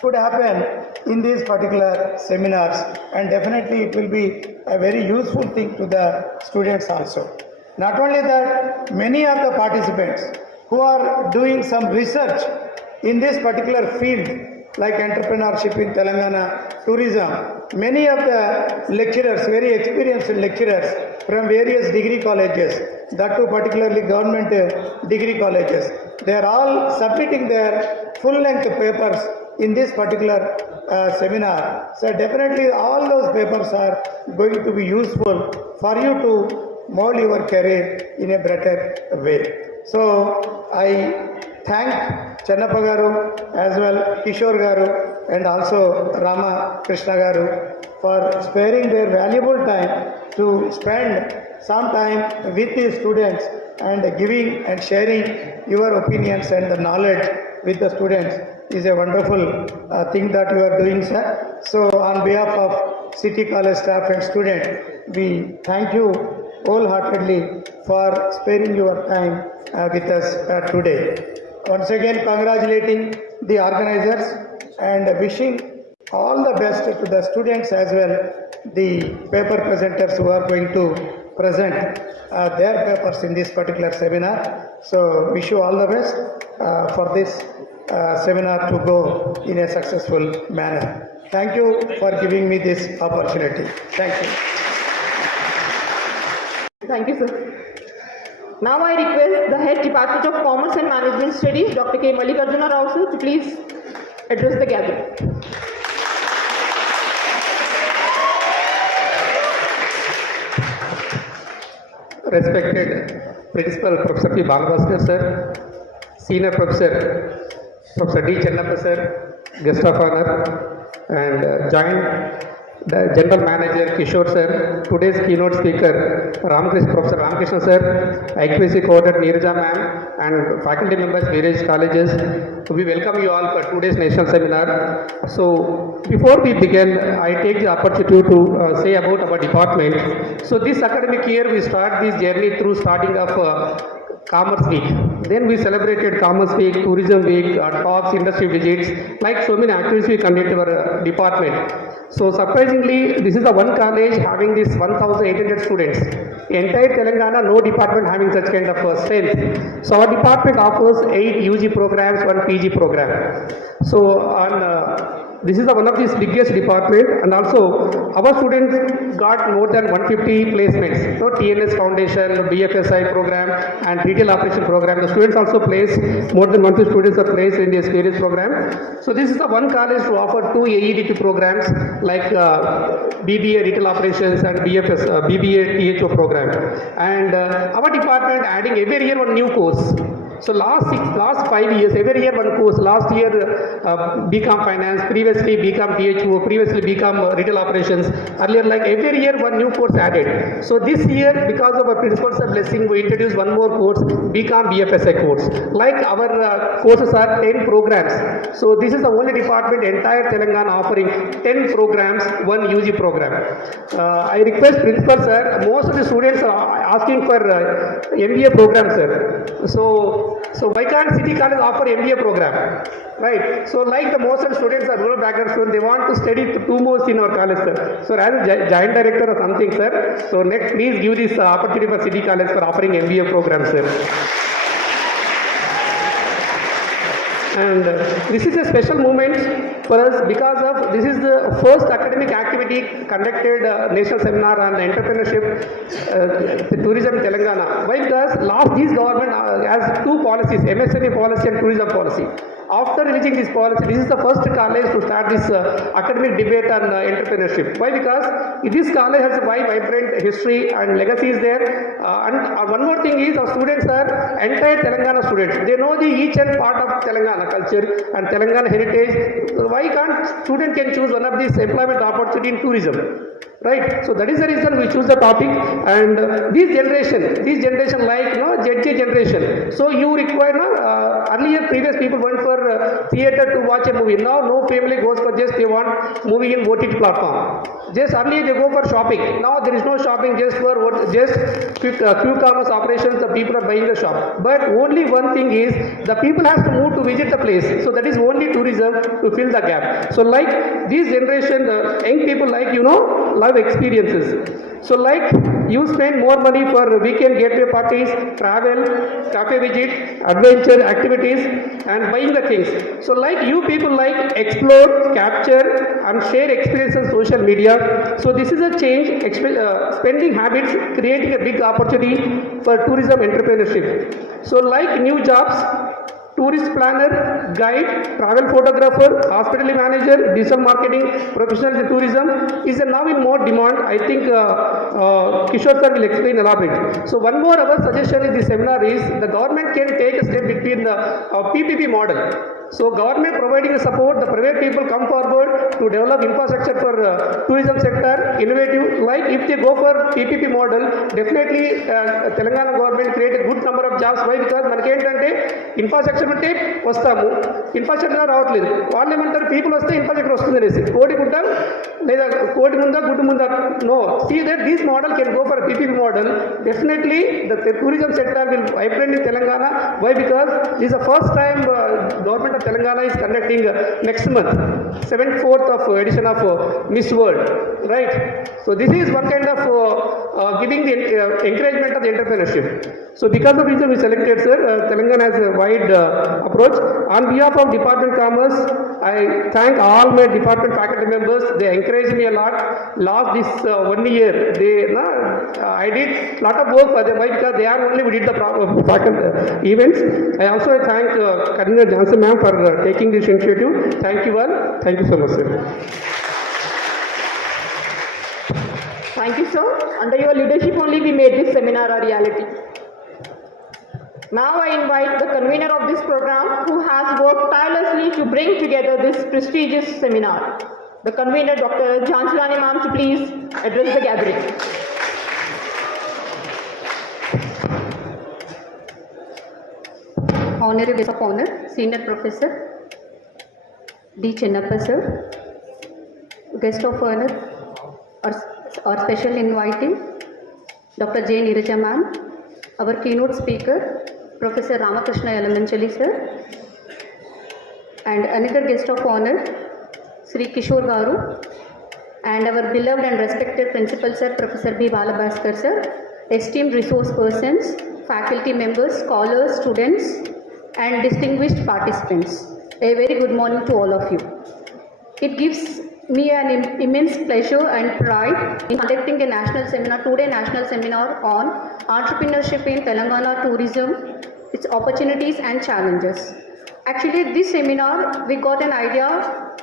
could happen in these particular seminars, and definitely it will be a very useful thing to the students also. Not only that, many of the participants who are doing some research in this particular field like entrepreneurship in Telangana, tourism, many of the lecturers, very experienced lecturers from various degree colleges, that too particularly government degree colleges, they are all submitting their full-length papers in this particular seminar. So definitely all those papers are going to be useful for you to mold your career in a better way. So I thank Channappa Garu as well, Kishore Garu and also Rama Krishna Garu for sparing their valuable time to spend some time with the students and giving and sharing your opinions and the knowledge with the students is a wonderful thing that you are doing, sir. So on behalf of City College staff and students, we thank you wholeheartedly for sparing your time with us today. Once again, congratulating the organizers and wishing all the best to the students as well, the paper presenters who are going to present their papers in this particular seminar. So wish you all the best for this seminar to go in a successful manner. Thank you for giving me this opportunity. Thank you. Thank you, sir. Now I request the Head Department of Commerce and Management Studies, Dr. K. Mallikarjuna Rao, sir, to please address the gathering. Respected Principal Professor P. Balabhaskar sir, Senior Professor Professor D. Channappa sir, Guest of Honor, and Joint General Manager Kishore sir, today's keynote speaker Professor Ramakrishna sir, IQAC Coordinator Neeraja ma'am, and faculty members various colleges. We welcome you all for today's national seminar. So before we begin, I take the opportunity to say about our department. So this academic year we start this journey through starting of Commerce Week. Then we celebrated Commerce Week, Tourism Week, talks, industry visits, like so many activities we conduct our department. So surprisingly, this is the one college having this 1,800 students. Entire Telangana, no department having such kind of strength. So our department offers 8 UG programs, 1 PG program. So this is one of the biggest department, and also our students got more than 150 placements. So TNS Foundation, BFSI program and retail operation program. The students also place more than 150 students are placed in this various program. So this is the one college to offer 2 AEDT programs like BBA retail operations and BBA THO program. And our department adding every year one new course. So last 5 years, every year one course. Last year BCom Finance, previously BCom THO, previously BCom Retail Operations. Earlier, like every year one new course added. So this year, because of our principal's blessing, we introduced one more course, BCom BFSI course. Like our courses are 10 programs. So this is the only department entire Telangana offering 10 programs, 1 UG program. I request principal sir, most of the students are asking for MBA program, sir. So why can't City College offer MBA program? Right. So like the most of the students are rural background students, they want to study 2 months in our college, sir. So as a giant director or something, sir. So next, please give this opportunity for City College for offering MBA program, sir. And this is a special moment for us because of this is the first academic activity conducted national seminar on entrepreneurship, tourism in Telangana. Why? Because this government has 2 policies, MSME policy and tourism policy. After releasing this policy, this is the first college to start this academic debate on entrepreneurship. Why? Because this college has a vibrant history and legacy is there. And one more thing is our students are entire Telangana students. They know the each and part of Telangana culture and Telangana heritage. So why can't student can choose one of these employment opportunity in tourism? Right, so that is the reason we choose the topic. And this generation like ZG generation. So you require earlier previous people went for theater to watch a movie. Now no family goes for just they want movie in OTT platform. Just earlier they go for shopping. Now there is no shopping just for quick commerce operations. The people are buying the shop. But only one thing is the people have to move to visit the place. So that is only tourism to fill the gap. So like this generation, young people like love experiences. So like you spend more money for weekend gateway parties, travel, cafe visit, adventure activities and buying the things. So like you people like explore, capture and share experience on social media. So this is a change, spending habits creating a big opportunity for tourism entrepreneurship. So like new jobs, tourist planner, guide, travel photographer, hospitality manager, digital marketing, professional in tourism is now in more demand. I think Kishore sir will explain elaborate. So one more our suggestion in this seminar is the government can take a step between the PPP model. So government providing the support, the private people come forward to develop infrastructure for tourism sector, innovative. Like if they go for PPP model, definitely Telangana government create a good number of jobs. Why? Because మనకి ఏంటంటే infrastructure ఉంటే వస్తాము, infrastructure రావట్లేదు. వాళ్ళు ఏమంటారు people వస్తే infrastructure వస్తుంది అనేసి కోటి గుంటా లేదా కోటి ముందా గుడ్డు ముందా. No, see that this model can go for a PPP model. Definitely the tourism sector will vibrate in Telangana. Why? Because this is the first time government of Telangana is conducting next month 74th of edition of Miss World, right? So this is one kind of giving the encouragement of the entrepreneurship. So because of this we selected, sir. Telangana has a wide approach. On behalf of Department of Commerce, I thank all my department faculty members. They encouraged me a lot. Last this 1 year, I did lot of work for them. Why? Because they are only we did the faculty events. I also thank Karina Johnson ma'am for taking this initiative. Thank you all. Thank you so much, sir. Thank you, sir. Under your leadership only we made this seminar a reality. Now I invite the convener of this program who has worked tirelessly to bring together this prestigious seminar. The convener, Dr. Jhansi Rani ma'am, to please address the gathering. Honorary guest of honor, Senior Professor D. Chennappa sir, guest of honor or special inviting Dr. J. Neeraja ma'am, our keynote speaker Professor Ramakrishna Yalamanchali sir, and another guest of honor Sri Kishore Garu, and our beloved and respected principal sir Professor B. Balabhaskar sir, esteemed resource persons, faculty members, scholars, students and distinguished participants. A very good morning to all of you. It gives me an immense pleasure and pride in conducting a national seminar, two-day national seminar on entrepreneurship in Telangana tourism, its opportunities and challenges. Actually, this seminar, we got an idea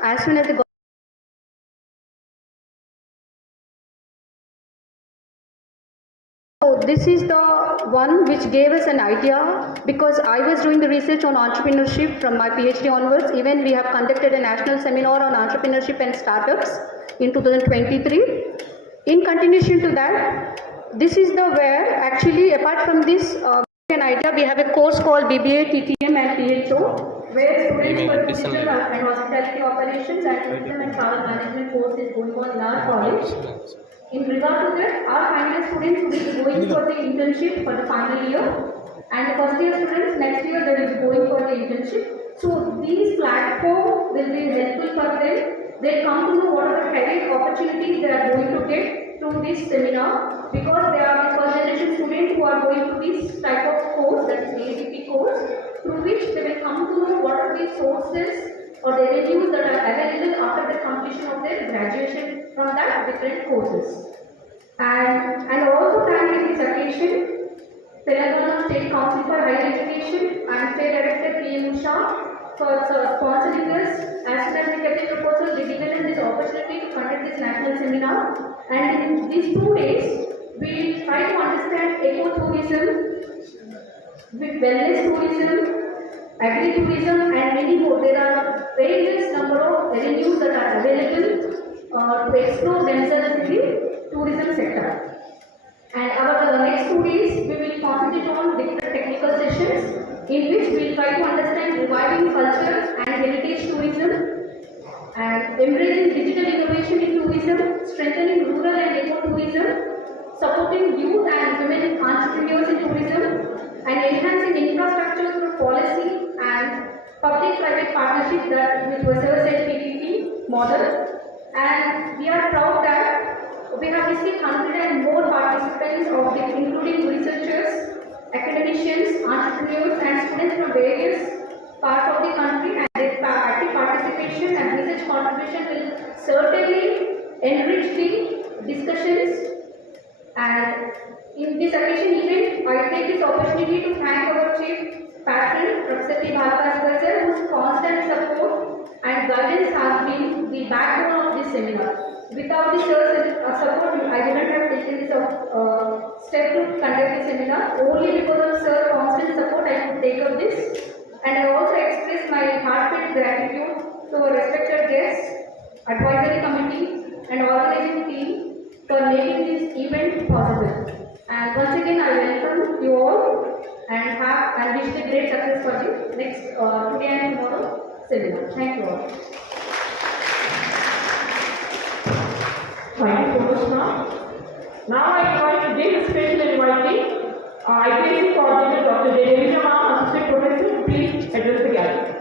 as soon as the So this is the one which gave us an idea, because I was doing the research on entrepreneurship from my PhD onwards. Even we have conducted a national seminar on entrepreneurship and startups in 2023. In continuation to that, this is the where actually apart from this an idea, we have a course called BBA, TTM and PHO, where students for digital and hospitality operations and tourism and travel management course is going on in our college. In regard to that, our final year students will be going for the internship for the final year, and the first year students next year they will be going for the internship. So these platforms will be helpful for them. They come to know what are the career opportunities they are going to get through this seminar, because they are the first generation students who are going to this type of course, that is ACP course, through which they will come to know what are the sources or the revenues that are available after the completion of their graduation from that different courses. And also thank in this occasion Telangana State Council for Higher Education and State Director P.M. Usha for sponsoring us. As soon as we get the proposal, we given us this opportunity to conduct this national seminar. And in these 2 days, we try to understand ecotourism, wellness tourism, agri-tourism and many more. There are various number of avenues that are available to explore themselves in the sessions in which we try to understand reviving culture and heritage tourism and embracing digital innovation in tourism, strengthening rural and ecotourism, supporting youth and women entrepreneurs in tourism, and enhancing infrastructure through policy and public-private partnership that which was a PPP model. And we are proud that we have received 100 and more participants including researchers, academicians, entrepreneurs and students from various parts of the country, and their active participation and research contribution will certainly enrich the discussions. And in this occasion event, I take this opportunity to thank our chief patron, Professor P. Bhalabhaskar sir, whose constant support and guidance has been the backbone of this seminar. Without the sir's support, I wouldn't have taken this step to conduct the seminar. Only because of sir's constant support, I could take up this. And I also express my heartfelt gratitude to our respected guests, advisory committee, and organizing team for making this event possible. And once again, I welcome you all and wish the great success for the next today and tomorrow seminar. Thank you all. Thank you so much, ma'am. Now I invite today's special invitee, IPSC coordinator Dr. Devisha ma'am, assistant professor, to please address the gathering.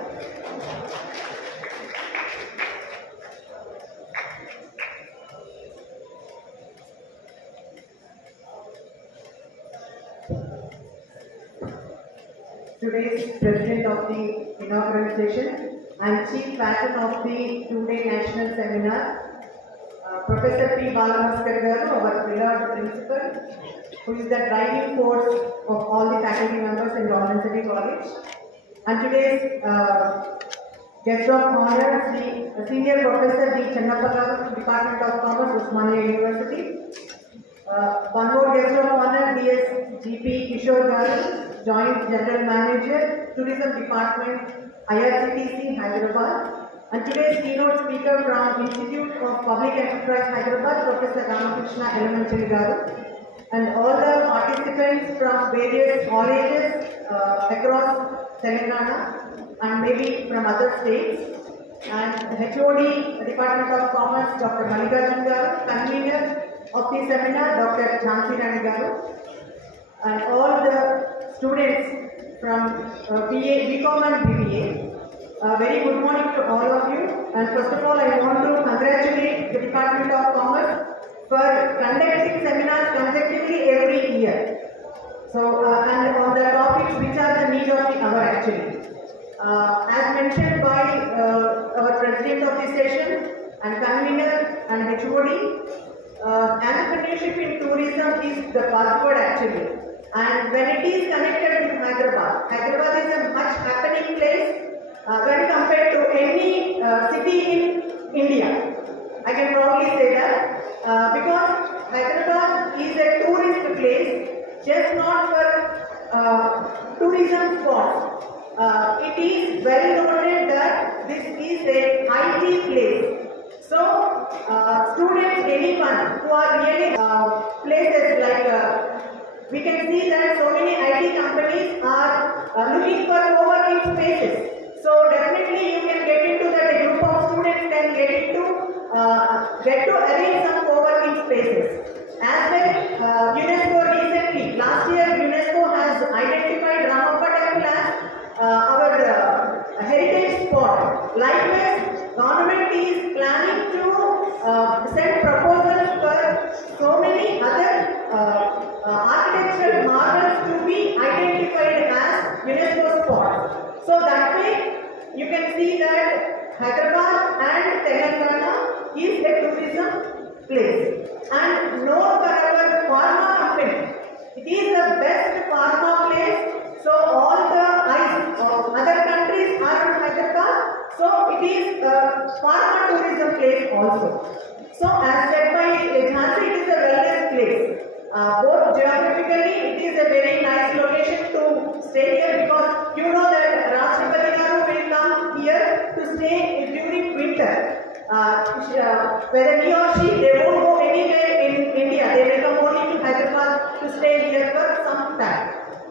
Today's president of the inaugural session and chief patron of the two-day national seminar, Professor P. Bhalabhaskar garu, our beloved principal, who is the driving force of all the faculty members in Rollins City College. And today's guest of honor, the Senior Professor D. Chennappa garu, Department of Commerce, Osmania University. One more guest of honor, DS GP Kishore garu, Joint General Manager, Tourism Department, IRCTC, Hyderabad. And today's keynote speaker from Institute of Public Enterprise, Hyderabad, Professor Ramakrishna Elementary garu. And all the participants from various colleges across Telangana and maybe from other states. And HOD, Department of Commerce, Dr. Mallikarjun garu, convener of the seminar, Dr. Jhansi Rani garu. And all the students from BCom and BBA. Very good morning to all of you. And first of all, I want to congratulate the Department of Commerce for conducting seminars consecutively every year. So, and on the topics which are the need of the hour actually. As mentioned by our president of the session and convener and HOD, entrepreneurship in tourism is the buzzword actually. And when it is connected with Hyderabad, Hyderabad is a much happening place when compared to any city in India. I can proudly say that because Hyderabad is a tourist place, just not for tourism spots. It is well noted that this is a IT place. So, students, anyone who are really places like we can see that so many IT companies are looking for co-working spaces. So definitely you can get into that. A group of students can get to arrange some co-working spaces. As well, UNESCO recently, last year UNESCO has identified Ramappa Temple as our heritage spot. Likewise, government is planning to send proposals for so many other architectural marvels to be identified as UNESCO spots. So that way, you can see that Hyderabad and Telangana is a tourism place. And known for our pharma company. It is the best pharma place. So all the eyes of other countries are on Hyderabad. So it is a pharma tourism place also. So as said by Jhansi, it is a wellness place. Both geographically, it is a very nice location to stay here because you know that Rashtrapati Garu will come here to stay during winter. Whether he or she, they won't go anywhere in India. They will come only to Hyderabad to stay here for some time.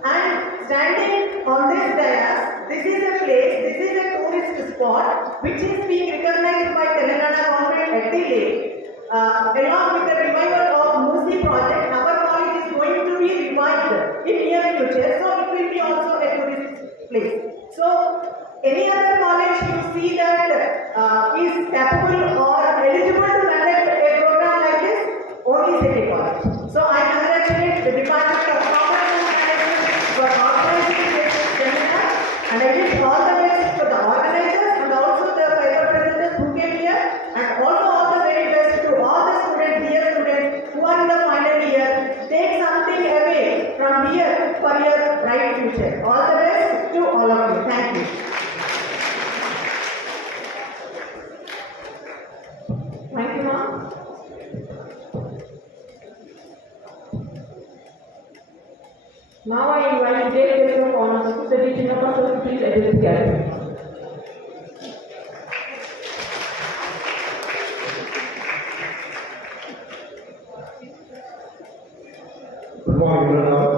And standing on this dais, this is a place, this is a tourist spot which is being recognized by Telangana government at the lake. Along with the revival of Musi project, our college is going to be revived in near future, so it will be also a tourist place. So, any other college you see that is capable or eligible to conduct a program like this, only City College. So, I congratulate the Department of Commerce and Management for organizing this seminar, and I wish all the best to the organizers and also the representatives who came here, and also all the very best to all the students, dear students who are in the final year. Take something away from here for your bright future. All the best to all of you. Thank you. Thank you, ma'am. Now I invite the great guest of honor, Mr. D. Chinnappa, to please address the gathering. Good morning, everyone.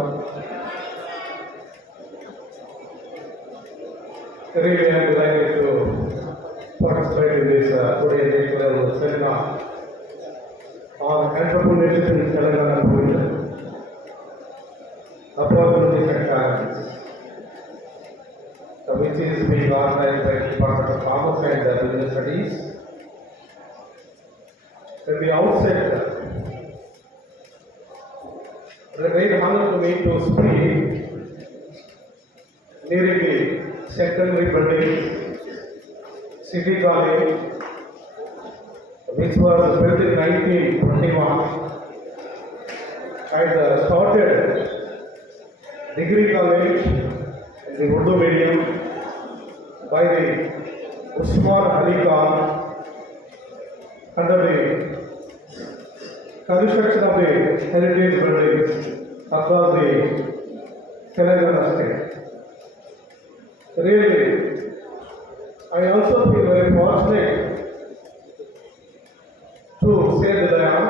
Really, I am delighted to participate in this today's national seminar on entrepreneurship in Telangana province, opportunities and challenges, which is being organized by the Department of Commerce and Business Studies. At the outset, it is a great honor to me to speak during the secondary building, City College, which was built in 1921 and started degree college in the Urdu medium by the Usman Ali Khan under the construction of the heritage buildings across the Telangana state. Really, I also feel very fortunate to say that I am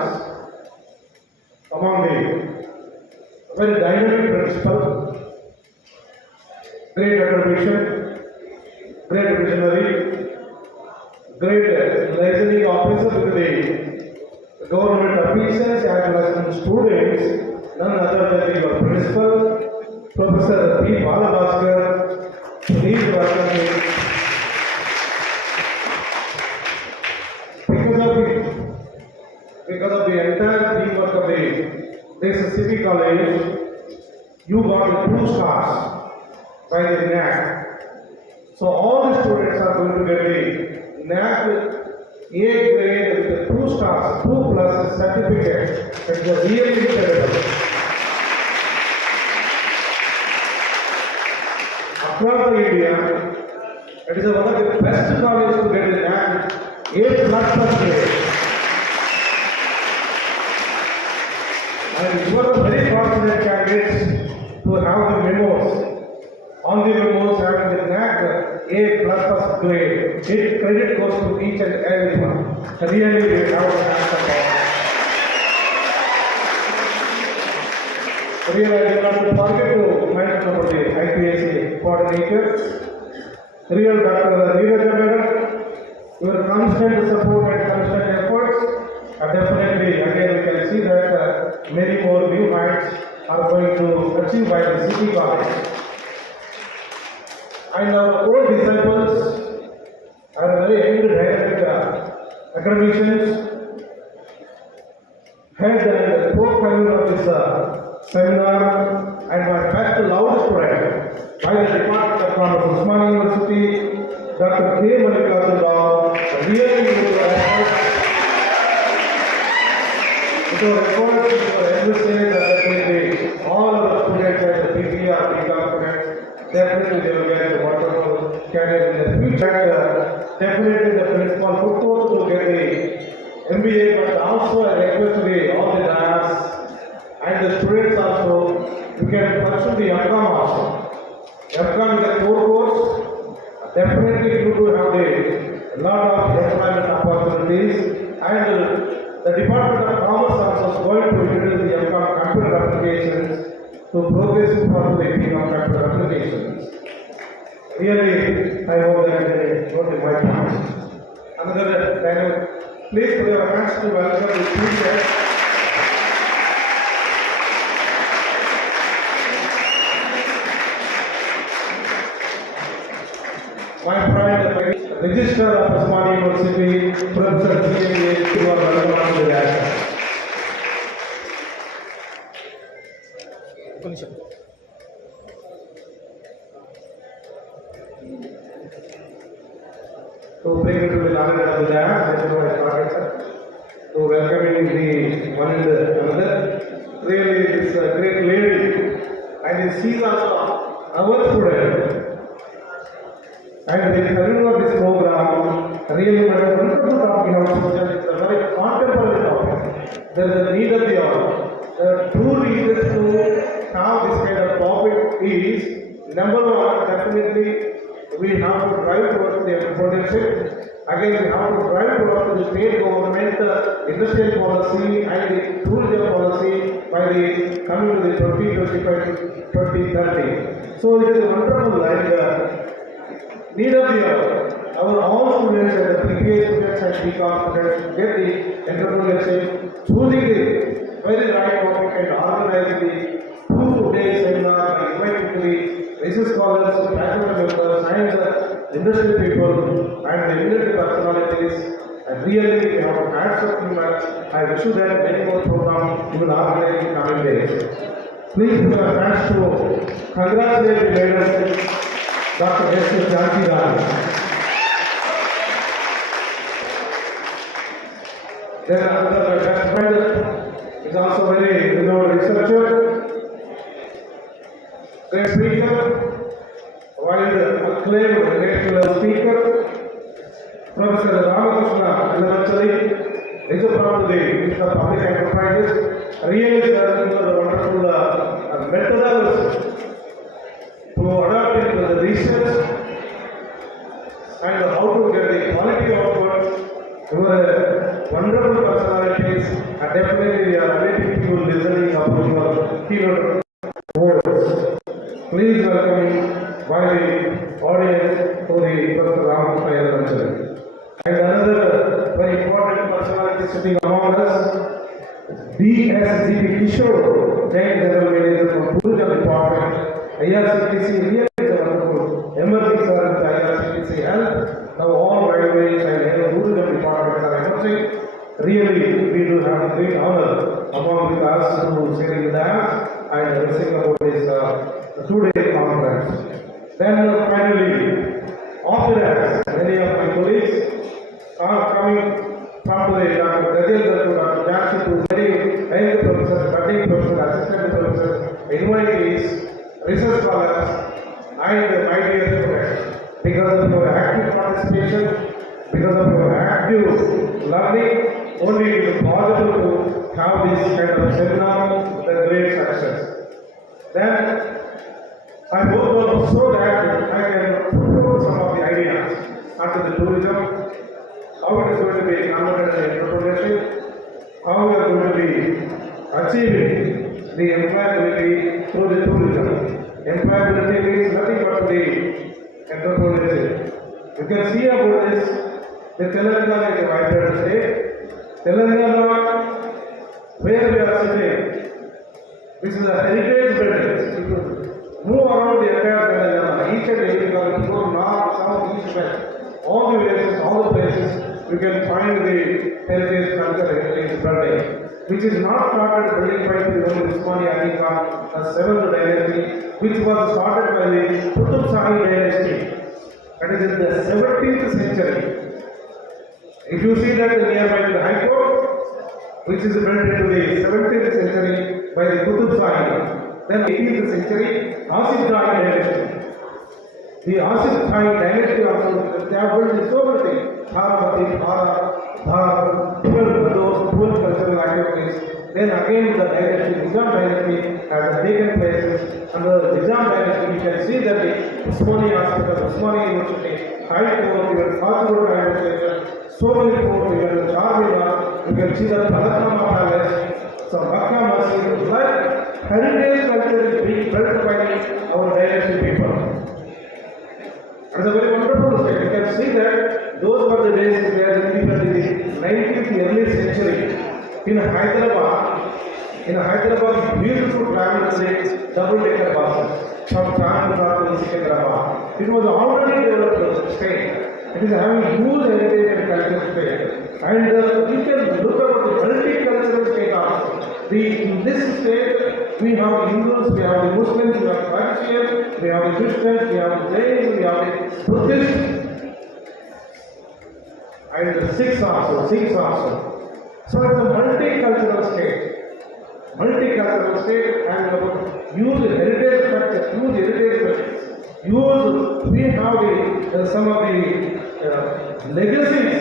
among the very dynamic principal, great academician, great visionary, great liaising officer with the government officials as well as students, none other than your principal, Professor P. Balabhaskar. Please welcome him. Because of the entire teamwork of this City College, you got 2 stars by the NAC. So all the students are going to get the NAC A grade with 2 stars, 2 plus certificate. It's really incredible. Across the India, it is one of the best colleges to get a NAC A plus grade. And you are very fortunate candidates to have the memos. On the memos having the NAC A plus grade. Its credit goes to each and everyone. Really, we have a chance of all. Really, I did not forget to mention about the IPAC coordinator. Real Dr. Neeraja Madam, your constant support and constant efforts. Definitely, again, we can see that many more new heights are going to achieve by the City College. And our old disciples are very young, dynamic academicians, head and co-founder of this seminar, and my best loud friend by the Department of Commerce, Usman University, Dr. K. Mallikarjun Rao, really with your efforts. With your efforts, with your emphasis, definitely all our students at the PPR, be confident, definitely they will get a wonderful career in the future. Definitely the principal put forth to get the MBA, but also I request all the dayas and the students also, you can pursue the MCOM also. MCOM is a core course. Definitely you do have a lot of employment opportunities, and the Department of Commerce also is going to introduce the MCOM computer applications to to progressive formulating of capital applications. Really, I hope that they noted my points. Another dynamic, please put your hands to welcome the chief guest. My friend, the Registrar of Osmania University, Professor G.A. you are welcome to the dais. To bring it to the knowledge of the dais, that is what I started, sir. To welcoming the one and the another. Really, it is a great lady, and she is also our student. And the convening of this program really was a wonderful topic in our society. It's a very contemporary topic. There is a need of the hour. The true reason to have this kind of topic is, number one, definitely we have to drive towards the entrepreneurship. Again, we have to drive towards the state government industrial policy and the tourism policy by the coming to the 2025 2030. So it is a wonderful need of the hour. Our all students and the PPA students and BCom students get the entrepreneurship, choosing the very right topic and organize the 2-day seminar by inviting to the research scholars, faculty members, and the industrial people and the industry personalities. And really, we have had something that I wish you that many more programs you will organize in coming days. Please put your hands to congratulate the leaders. Dr. S. Janki Rani. Then another best friend is also very renowned researcher, great speaker, wide acclaimed national speaker, Professor Ramakrishna Ellamachari, is from the Ministry of Public Enterprises. Really, sir, you are a wonderful methodology to adapt into the research and how to get the quality output. You are wonderful personalities and definitely we are relating to you listening up to your keynote words. Please welcome me by the audience to the Professor Ramakrishna Ellamachari. And another very important personality sitting among us, D.S.G.P. Kishore, Joint General Manager from Tourism Department. IRCTC really is a wonderful emerging service to IRCTC Health. Now all railways and tourism departments are emerging. Really, we do have a great honor among us to sit in the dance and listening about this 2-day conference. Then finally, after that, many of my colleagues are coming from the Dr. Gajendra, Dr. Jansi, to study, and the professors, budding professors, assistant professors, invitees, research scholars, and my dear students, because of your active participation, because of your active learning, only it is possible to have this kind of seminar with a great success. Then, I hope also that I can propose some of the ideas onto the tourism, how it is going to be converted into entrepreneurship, how we are going to be achieving the employability through the tourism. Employability means nothing but the entrepreneurship. You can see about this, the Telangana is a vibrant state. Telangana, where we are sitting, this is a heritage building. Move around the entire Telangana, each and every corner, you go north, south, east, west, all the places, you can find the heritage culture heritage building, which is not started building by the Usmania Ali Khan, a 7th dynasty, which was started by the Qutub Shahi dynasty. That is in the 17th century. If you see that nearby the High Court, which is built into the 17th century by the Qutub Shahi, then 18th century, Asif Jahi dynasty. The Asif Jahi dynasty also, they have built so many things. Bharavati, those 12 cultural activities. Then again the dynasty, Nizam dynasty has taken place. Under the Nizam dynasty, you can see that the Usmania Hospital, Usmania University, High Court, even Fazlur Railway Station, so many courts, even Charminar, you can see the Palatnama Palace, So Makkah Masjid, like heritage culture is being built by our dynasty people. And it's a very wonderful state. You can see that those were the days where in the 19th early century in Hyderabad, we used to travel to the double-decker buses from Chandrapur to Secunderabad. It was already developed state. It is having huge heritage and culture state. And you can look at the multicultural state also. In this state, we have Hindus, we have the Muslims, we have Christians, we have the Christians, we have the Jains, we have the Buddhists, and the Sikhs also. So it's a multicultural state. Multicultural state and about huge heritage structures, we have some of the legacies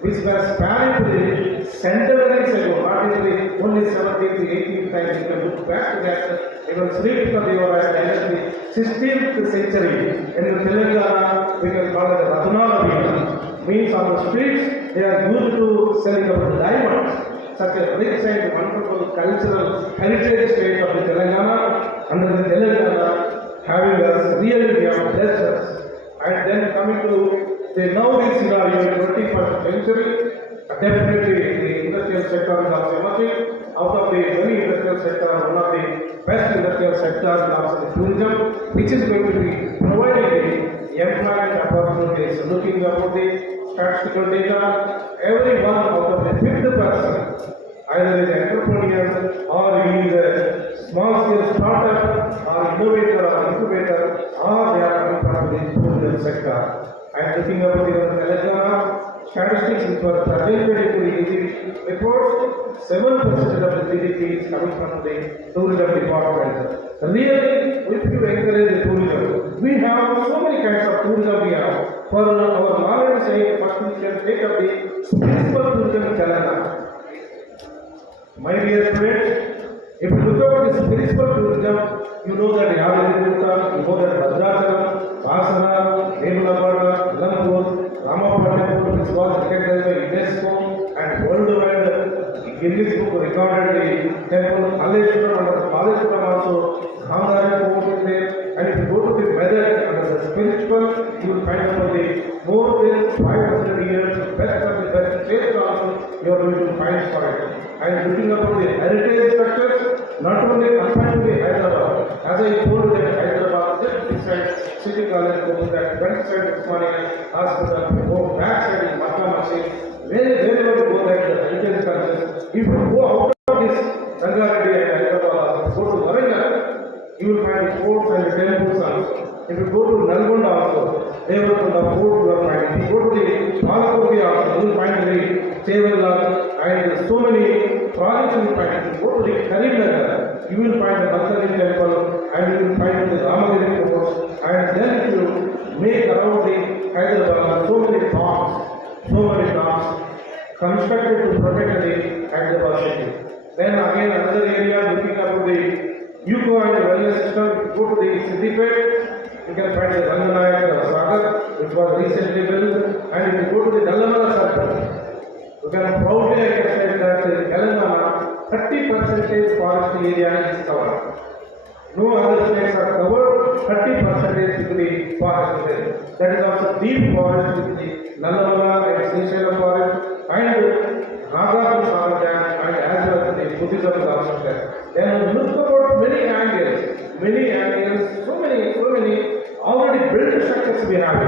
which were spanning to the centuries ago, not in the only 17th, 18th time. You can look back to that. Even Sri Krishna dynasty, 16th century. In Telangana, we can call it the Ratnala. Means on the streets, they are used to selling about diamonds. Such a rich and wonderful cultural heritage state of the Telangana, under the Telangana, having us really we have blessed us. And then coming to the now scenario in 21st century, definitely the industrial sector is also emerging. Out of the many industrial sector, one of the best industrial sectors is also the tourism, which is going to be providing the employment opportunities. Looking about the statistical data, every one out of the fifth person, either is an entrepreneur or he is a small scale startup or innovator or incubator, or they are coming from the tourism sector. I am looking about the Telangana statistics which were presented in the reports. 7% of the GDP is coming from the tourism department. Really, if you encourage the tourism, we have so many kinds of tourism we have. For our knowledge sake, first we can take up the spiritual tourism in Telangana. My dear friends, if you look at the spiritual tourism, you know that Yadagiri, you know that Bhadrachalam, Vasana, Nemalapata, Lampur, Ramapatnam, which was recognized by UNESCO and worldwide Guinness Book recorded the temple, Malleshwaram also, Gandhari Fort there, and if you go to the weather under the spiritual, you will find out the more than 500 years, best of the best place also, you are going to find for it. And looking upon the heritage structures, not only compared to the Hyderabad, as I told that Hyderabad, just beside City College, that front side Usmania Hospital, go back side is Makkah Masjid, wherever you go that the heritage cultures, if you go out of this Rangareddy and Hyderabad, go to Warangal, you will find the forts and the temples also. If you go to Nalgonda also, Devarakonda fort you will find. If you go to the Malakurdi also, you will find the Chevalla and so many projects you will find. If you go to the Karimnagar, you will find the Bhadrani temple and you will find the Ramagiri fort. And then if you make around the Hyderabad so many farms constructed to protect the Hyderabad city. Then again another area looking up to the Yuko and the wellness system, if you go to the Siddipet, you can find the Ranganayak Sagar, which was recently built, and if you go to the Dallamala Circle, you can proudly say that in Telangana, 30% forest area is covered. No other states are covered, 30% with the forest area. That is also deep forest with the Nallamala and Srisailam forest, and Nagarjuna Sagar Dam, and as well as the Buddhism is also there. Then look about many angles, so many already built structures we have.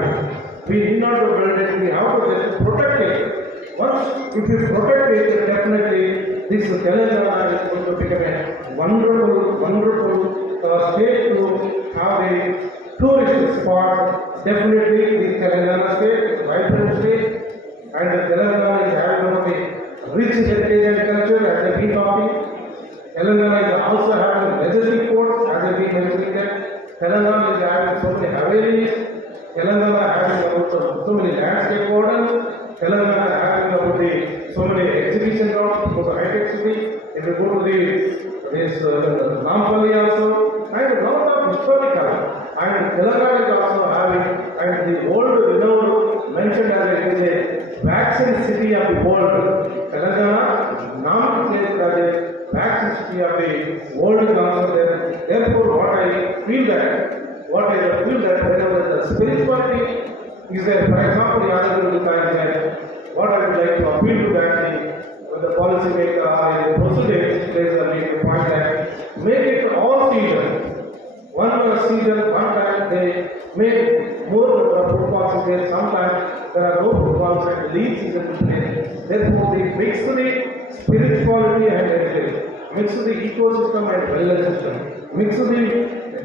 We need not to build it, we have to just protect it. Once, if you protect it, definitely this Telangana is going to become a wonderful state to have a tourist spot. Definitely, the Telangana state is a vibrant state, and the Telangana is having one of the rich heritage and culture as a been talking. Telangana is also having legacy forts as I been mentioning that. Telangana is having so many Havelis. Telangana having about so many landscape gardens. Telangana having about so many exhibition grounds for the high-tech city. If you go to this Nampalli also, and a lot of historical. And Telangana is also having, and the world renowned mentioned as a vaccine city of the world. Telangana, now is as a vaccine capacity of the world is also there. Therefore, what I feel that whenever the spirituality is there, for example, the what I would like to appeal to the policy maker or the president, there is a make a point that make it all season. One season, one time they make more footballs there. Sometimes there are no footballs and the league season to play. Therefore, they mix the spirituality and heritage, mix the ecosystem and wellness system, mix the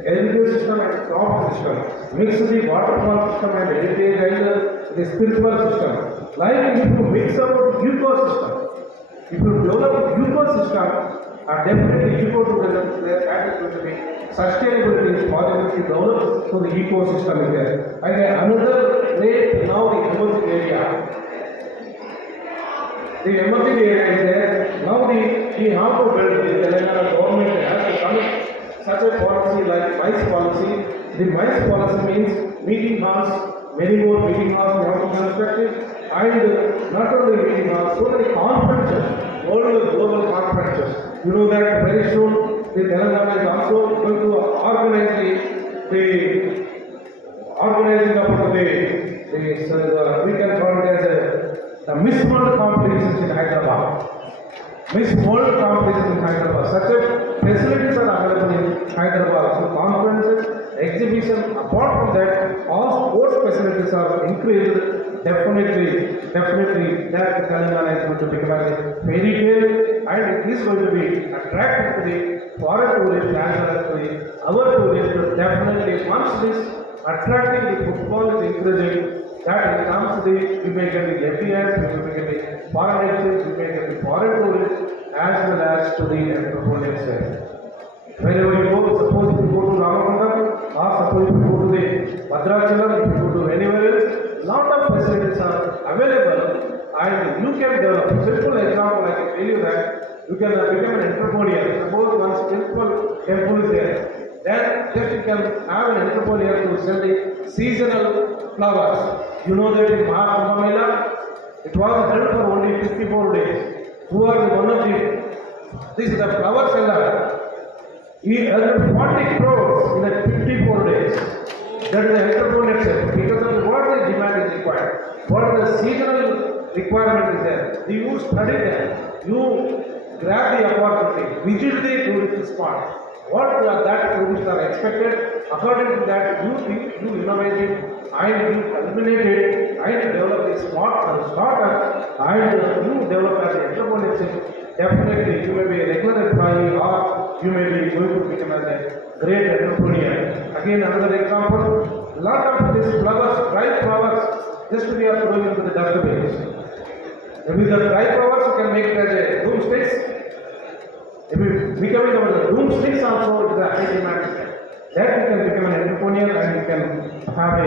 education system and crop system, mix the waterfall system and heritage and the spiritual system. Like if you mix up ecosystem, if you develop ecosystem, definitely ecotourism there, that is going to be sustainability is possible to develop so the ecosystem is there. And another way now the emerging area. The emerging area is there. Now we have to build the Telangana government has to come such a policy like MICE policy. The MICE policy means meeting halls, many more meeting halls we have to construct it, and not only meeting halls, so many conferences, world global conferences. You know that very soon the Telangana is also going to organize the organizing of we can call it as the Miss World competitions in Hyderabad. Miss World competitions in Hyderabad. Such a facilities are available in Hyderabad. So conferences, exhibition, apart from that, all sports facilities are increased. Definitely that Telangana is going to become a fairy tale and it is going to be attractive to the foreign tourists as well as to our tourists. Definitely once this attracting the football is increasing, that it comes to you may get the FDIs, you may get the foreign exchange, you may get the foreign tourists as well as to the entrepreneurs. Wherever you go, suppose if you go to Ramagundam or suppose if you go to the Bhadrachalam, if you go to anywhere else, lot of facilities are available and you can develop. Simple example, I can tell you that you can become an entrepreneur. Suppose one spiritual temple is there, then just you can have an entrepreneur to sell the seasonal flowers. You know that in Maha Kumbh Mela, it was held for only 54 days. Who are the one of this is the flower seller. He earned 40 crores in that 54 days. That is the entrepreneurship. Because of what the demand is required, what the seasonal requirement is there. You study that, you grab the opportunity, visit the tourist spot. What that tourists are expected, according to that you think, you innovate it and you culminate it and develop a startup and you develop as an entrepreneurship. Definitely you may be a regular employee or you may be going to become as a great entrepreneur. Again another example, lot of these flowers, dry flowers, just we are throwing into the dustbins. Maybe the dry flowers you can make it as a broomsticks. If you becoming our broomsticks also is a high demand. That you can become an entrepreneur and you can have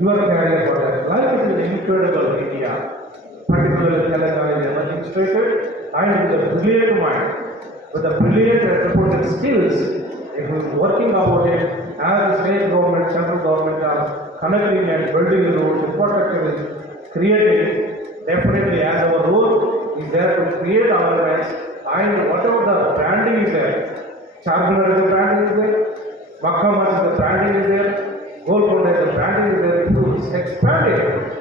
your career for that. Life is an incredible India. Particularly Telangana is emerging state and with a brilliant mind, with a brilliant entrepreneurial skills, if you are working about it, as the state government, central government are connecting and building the roads, infrastructure is created, definitely as our role is there to create awareness and whatever the branding is there, Charminar is the branding is there, Makhamas is the branding is there, Golconda is the branding is there, if you expand it,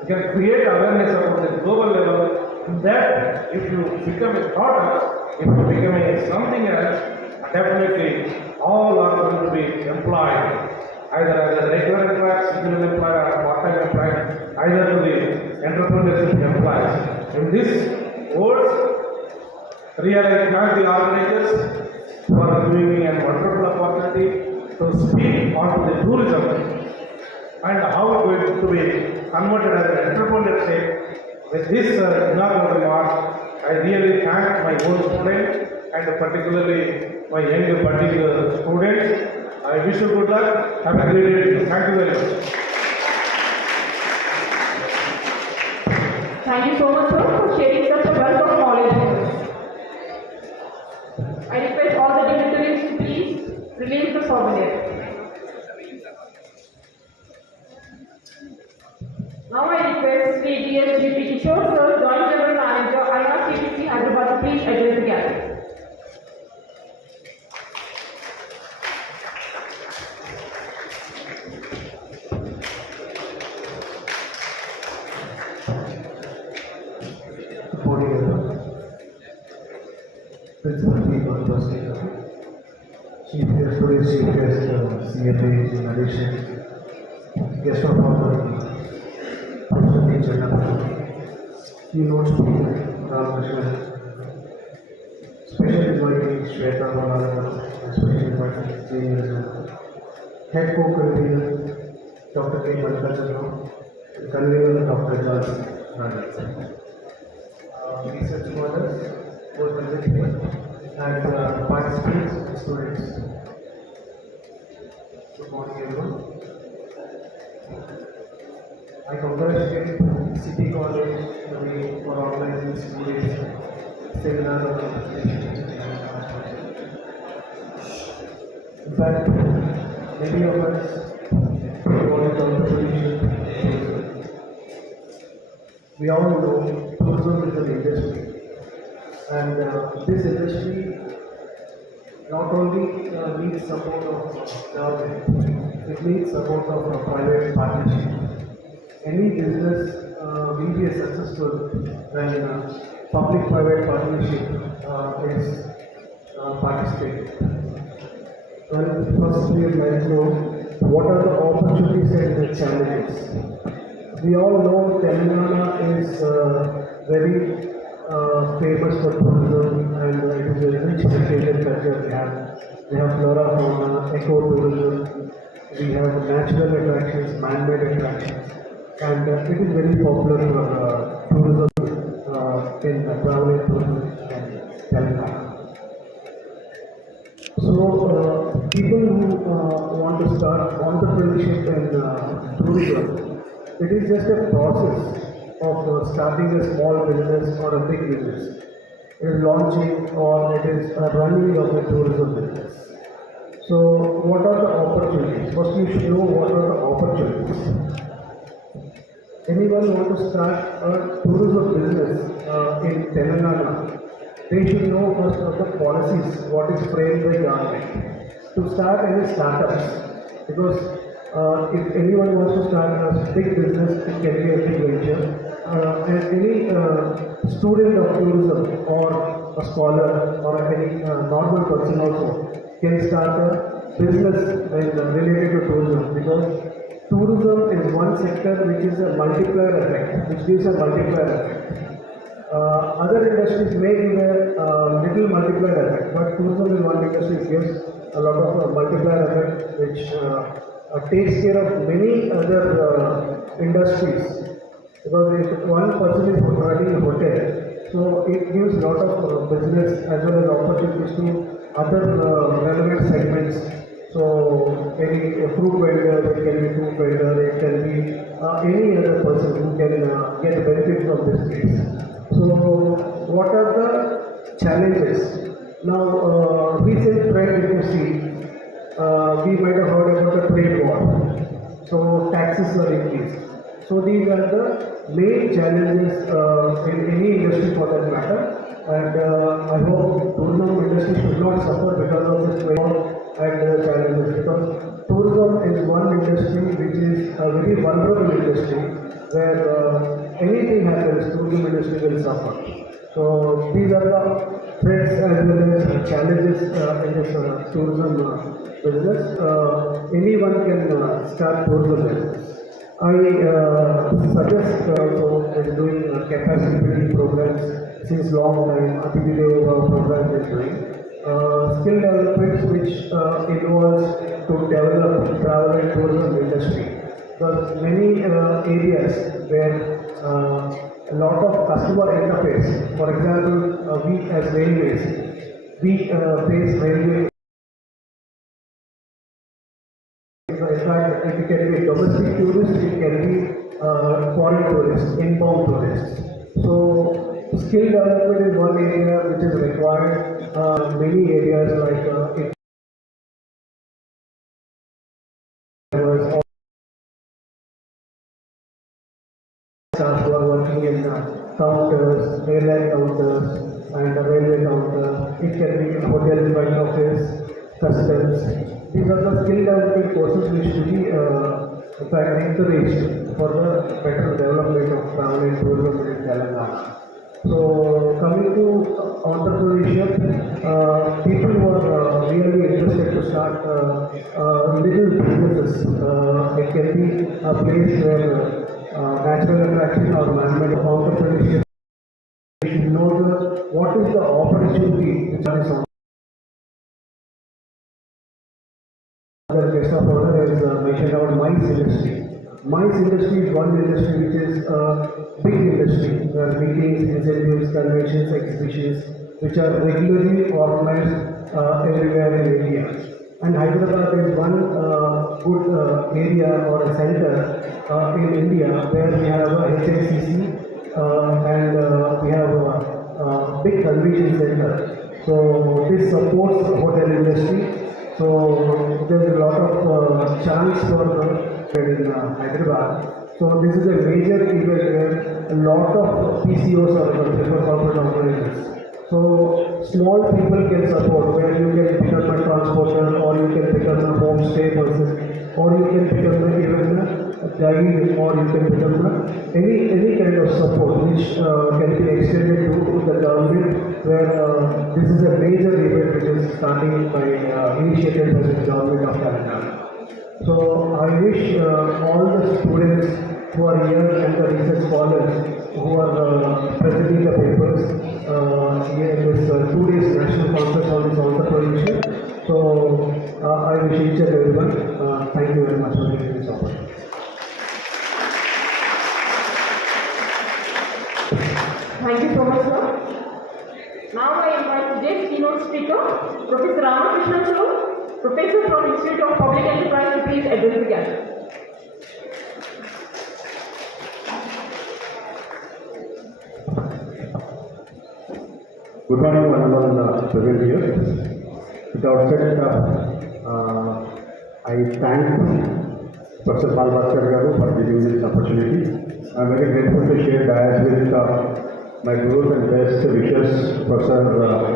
you can create awareness about the global level that if you become a startup, if you become a something else, definitely all are going to be employed, either as a regular employee, seasonal employee or part-time employee, either to the entrepreneurship employees. In this world, really thank the organizers for giving me a wonderful opportunity to speak on the tourism and how it is going to be converted as an entrepreneurship. With this inaugural remark, I really thank my own students and particularly my young particular students. I wish you good luck. Have a great day. Thank you very much. Thank you so much, sir, for sharing such a wealth of knowledge with us. I request all the dignitaries to please release the souvenir. Now I request Sri D.S.G.P. Kishore, sir, Joint General Manager, IRCTC Hyderabad, to please address the podium. Principal P. Balamaskargar, Chief Guest, today's Chief Guest, CFA, in addition, Guest of Honor, Professor P. Chennappa, Keynote Speaker, Ramakrishnan, Special Invitee, Shweta Balala, and Special Invitee, J. Head Co-Convener, Dr. K. Mallikarjuna, and Convener, Dr. Johnson Rani. Research scholars, both present here, and participants and students. Good morning, everyone. I congratulate City College for organizing this today's seminar on education. In fact, many of us wanted the opportunity. We all know tourism is an industry, and this industry not only needs support of government, it needs support of a private partnership. Any business will be successful when public-private partnership is participated. Well, first we would like to know what are the opportunities and the challenges. We all know Telangana is very famous for tourism, and it is a rich vegetation culture. We have flora, fauna, eco-tourism, we have natural attractions, man-made attractions, and it is very popular for tourism in travel and tourism in Telangana. So, people who want to start entrepreneurship and tourism, it is just a process of starting a small business or a big business. It is launching or it is a running of a tourism business. So, what are the opportunities? First, you should know what are the opportunities. Anyone want to start a tourism business in Telangana, they should know first of the policies, what is framed by government. To start any startups, because if anyone wants to start a big business, it can be a big venture. And any student of tourism or a scholar or any normal person also can start a business related to tourism, because tourism is one sector which is a multiplier effect, which gives a multiplier effect. Other industries may give a little multiplier effect, but tourism is one industry which gives a lot of multiplier effect, which takes care of many other industries. Because if one person is running a hotel, so it gives a lot of business as well as opportunities to other relevant segments. So any fruit vendor, it can be fruit vendor, it can be any other person who can get benefit from this place. So what are the challenges? Now recent trend, if you see, we might have heard about the trade war. So taxes are increased. So these are the main challenges in any industry for that matter. And I hope tourism industry should not suffer because of this trade war and challenges, because tourism is one industry which is a very vulnerable industry where anything happens, tourism industry will suffer. So these are the threats as well as challenges in this tourism business. Anyone can start tourism business. I suggest also doing capacity building programs since long time. Atithi Devo program is doing. Skill developments which involves to develop travel and tourism industry. Because many areas where a lot of customer interface, for example, we as railways, we face railway. In fact, it can be domestic tourists, it can be foreign tourists, inbound tourists. So, skill development is one area which is required. Many areas like staff who are working in counters, airline counters, and railway counters. It can be hotel front office, customs. These are the skill development courses which should be in fact encouraged for the better development of travel and tourism in Telangana. So to entrepreneurship, people who are really interested to start little businesses. It can be a place where natural attraction or man-made entrepreneurship. You should know what is the opportunity which is on. The guest of honor has mentioned about MICE industry. MICE industry is one industry which is a big industry. There are meetings, incentives, conventions, exhibitions which are regularly organized everywhere in India. And Hyderabad is one good area or a center in India where we have a HICC and we have a big convention center. So this supports hotel industry. So there's a lot of chance for in Hyderabad. So this is a major event where a lot of PCOs are preferred corporate operators. So small people can support where you can become a transporter or you can become a homestay person or you can become even a guide or you can become any kind of support which can be extended to the government where this is a major event which is starting by initiated by the government of Telangana. So I wish all the students who are here and the research scholars who are presenting the papers here in this 2 days national conference on this entrepreneurship. So I wish each and everyone thank you very much for giving this opportunity. Thank you so much, sir. Now I invite today's keynote speaker, Professor Ramakrishnan Sir, Professor from Institute of Public Enterprise, to please address the gathering. Good morning, everyone present here. With the outset, I thank Professor Balbhaskar Garu for giving this opportunity. I am very grateful to share dais with my gurus and best wishes, Professor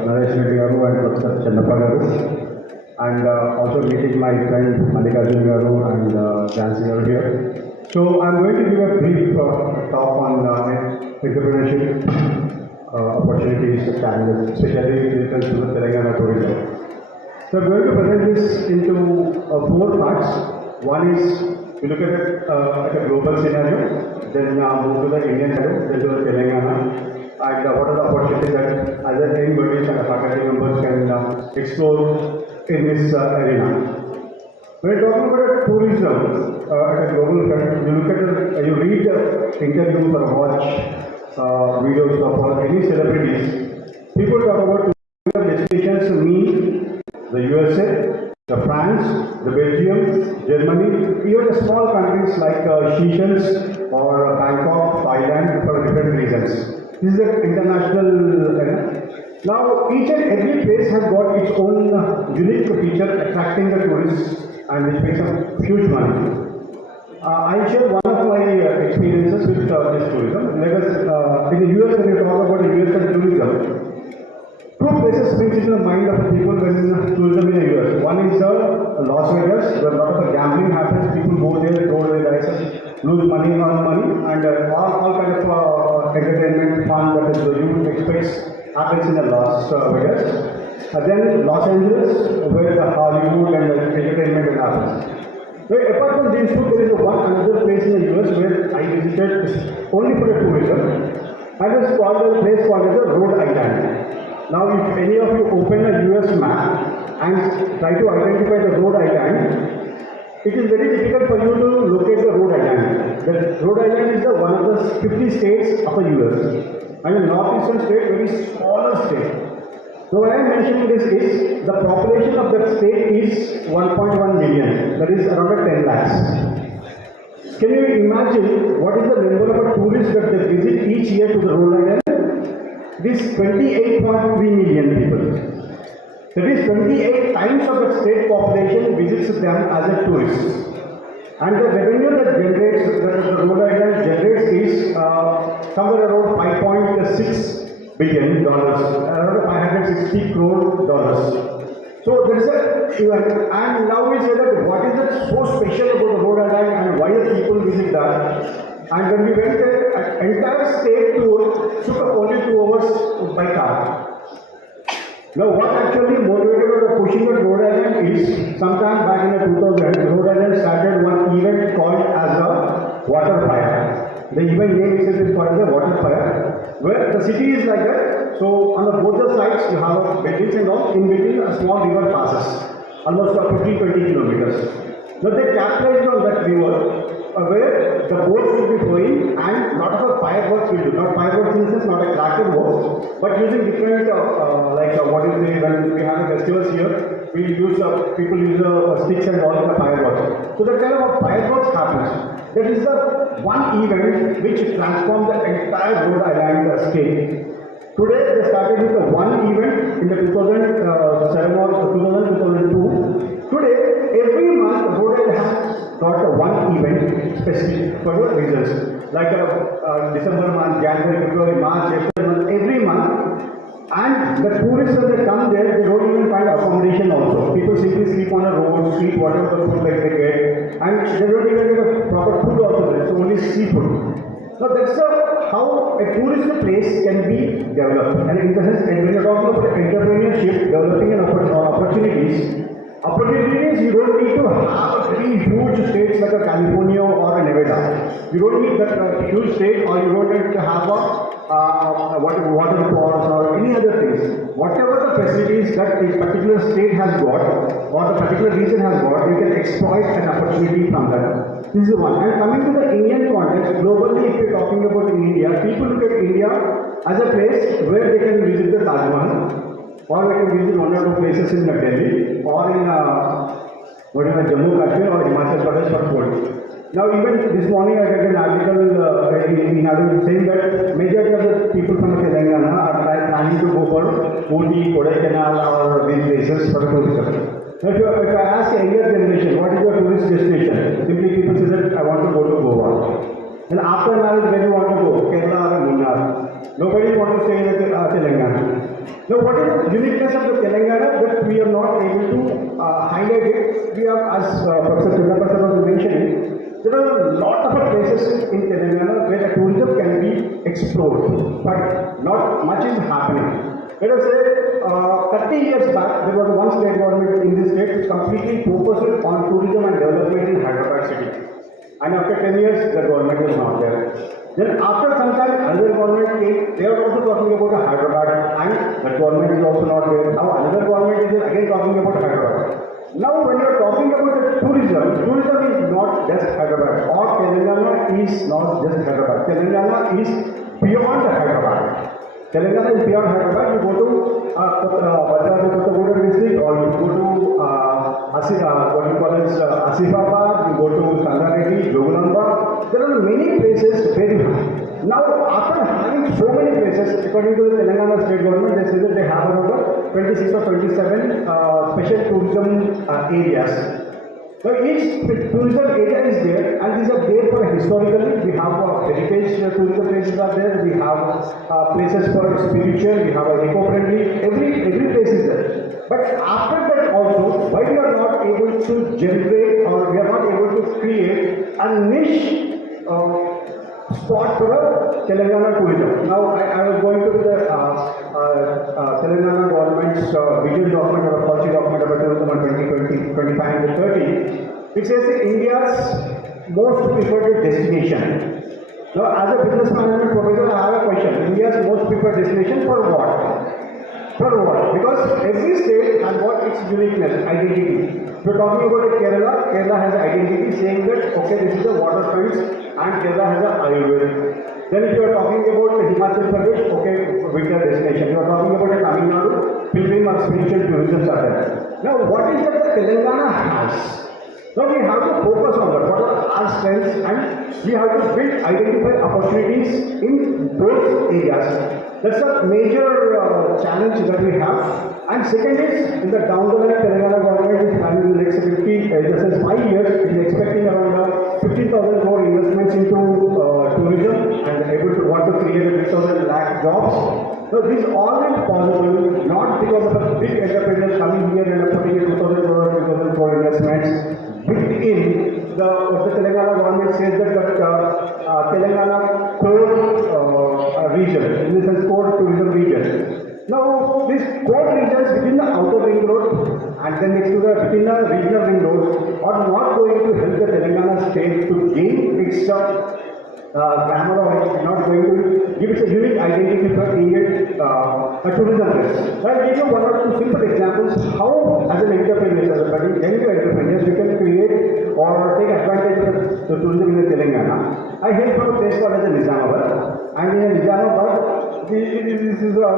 Naresh Reddy Garu and Professor Chennappa Garu, and also meeting my friend Mallikarjun Garu and Jansi Garu here. So I am going to give a brief talk on entrepreneurship. Opportunities, challenges, especially related to the Telangana tourism. So I'm going to present this into 4 parts. One is we look at it at a global scenario, then move to the Indian scenario, then to the Telangana, and what are the opportunities that other anybody and faculty members can explore in this arena. When you're talking about tourism at a global front, you look at it, you read interviews or watch videos of any celebrities. People talk about tourism destinations to me, the USA, the France, the Belgium, Germany, even the small countries like Seychelles or Bangkok, Thailand for different reasons. This is an international. Now each and every place has got its own unique feature attracting the tourists and which makes a huge money. I'll share one of my experiences with this tourism. Let us, in the US, when you talk about the US and tourism, 2 places brings into the mind of the people when tourism in the US. One is Las Vegas, where a lot of gambling happens. People go there, roll their dice, lose money, earn money, and all kind of entertainment, fun that is the youth expects happens in the Las Vegas. Then Los Angeles, where the Hollywood and the entertainment happens. Well, apart from these 2, there is another place in the US where I visited only for the tourism. And it's called a place called as Rhode Island. Now, if any of you open a US map and try to identify the Rhode Island, it is very difficult for you to locate the Rhode Island. The Rhode Island is one of the 50 states of the US. And a northeastern state, very smaller state. So what I am mentioning this is, the population of that state is 1.1 million, that is around 10 lakhs. Can you imagine what is the number of tourists that they visit each year to the Rhode Island? It is 28.3 million people. That is 28 times of the state population visits them as a tourist. And the revenue that the Rhode Island generates is somewhere around $5.6 billion, around 560 crore dollars. So there is and now we say that what is it so special about the Rhode Island and why the people visit that? And when we went there, an entire state tour took only 2 hours by car. Now, what actually motivated or pushing the Rhode Island is, sometime back in the 2000s, Rhode Island started one event called as a water fire. The event name itself is called the water fire, where the city is like that. So, on the both the sides, you have buildings and all. In between, a small river passes, almost 15-20 kilometers. Now, they capitalized on that river, where the boats will be flowing and lot of fireworks will do. Not fireworks in the sense, not a cracker works, but using different, what is it, when we have the festivals here, we use, people use sticks and all the fireworks. So that kind of fireworks happens. That is the one event which transformed the entire Rhode Island state. Today, they started with the one event in the 2007 or 2002. Today, every month, Rhode Island has got one event specific for the reasons. Like December month, January, February, March, April month, every month. And the tourists when they come there, they don't even find accommodation also. People simply sleep on the road, sleep whatever the food like they get. And they don't even get a proper food also there, so only seafood. Now that's how a tourist place can be developed. And in the sense, when you're talking about entrepreneurship, developing an opportunities, you don't need to have very huge states like a California or a Nevada. You don't need that huge state, or you don't need to have a waterfalls or any other things. Whatever the facilities that a particular state has got or the particular region has got, you can exploit an opportunity from that. This is one. And coming to the Indian context, globally, if you're talking about in India, people look at India as a place where they can visit the Taj Mahal, or they can visit one or two places in Delhi, or in Jammu Kashmir or Himachal Pradesh for food. Now, even this morning I read an article saying that majority of the people from Telangana are planning to go for Ooty, Kodaikanal or these places for tourism. Now, if I ask a younger generation, what is your tourist destination? Simply people say that I want to go to Goa. And after marriage, where do you want to go? Kerala or Munnar? Nobody wants to stay in Telangana. Now, what is the uniqueness of the Telangana that we are not able to highlight it? We have, as Professor Chinnappa was mentioning, there are a lot of places in Telangana where the tourism can be explored, but not much is happening. Let us say 30 years back, there was one state government in this state completely focused on tourism and development in Hyderabad city. And after 10 years, the government is not there. Then after some time, another government came, they are also talking about Hyderabad, and the government is also not there. Now another government is again talking about Hyderabad. Now when you are talking about the tourism is not just Hyderabad, or Telangana is not just Hyderabad. Telangana is beyond Hyderabad. Telangana is beyond Hyderabad. You go to Bhadrapur Kottagudem district, or you go to Asifabad, you go to Sangareddy, Jogunamba. There are many places very high. Now, after having so many places, according to the Telangana state government, they say that they have about 26 or 27 special tourism areas. So each tourism area is there, and these are there for historically. We have heritage tourism places are there. We have places for spiritual. We have eco-friendly. Every place is there. But after that also, why we are not able to generate, or we are not able to create a niche spot for a Telangana tourism. Now, I was going to the Telangana government's vision document or policy document about tourism on 2020, 25 and 30. It says India's most preferred destination. Now, as a business management professor, I have a question. India's most preferred destination for what? For what? Because every state has got its uniqueness, identity. If you're talking about Kerala, Kerala has an identity saying that, okay, this is the waterfronts, and Kerala has an Ayurveda. Then if you are talking about Himachal Pradesh, okay, winter destination. You are talking about Tamil Nadu, pilgrim or spiritual tourism are there. Now, what is that the Telangana has? Now we have to focus on that. What are our strengths, and we have to identify opportunities in those areas. That's a major challenge that we have. And second is, in the down the line, Telangana government is planning the next 5 years, it is expecting around 15,000 crore investments into tourism, and able to want to create 3,000 lakh jobs. So this all is possible not because of the big entrepreneurs coming here and putting in 2,000 crore investments. Within what the Telangana government says that Telangana core region, in the sense core tourism region. Now, these core regions within the outer ring road and then next to the within the regional ring road are not going to help the Telangana state to gain its glamour, or it's not going to give it a unique identity for create a tourism place. So I'll give you one or two simple examples how as an entrepreneur, as a young entrepreneurs, you can create or take advantage of the tourism in the Telangana. I hail from a place called as Nizamabad, and in Nizamabad, this is for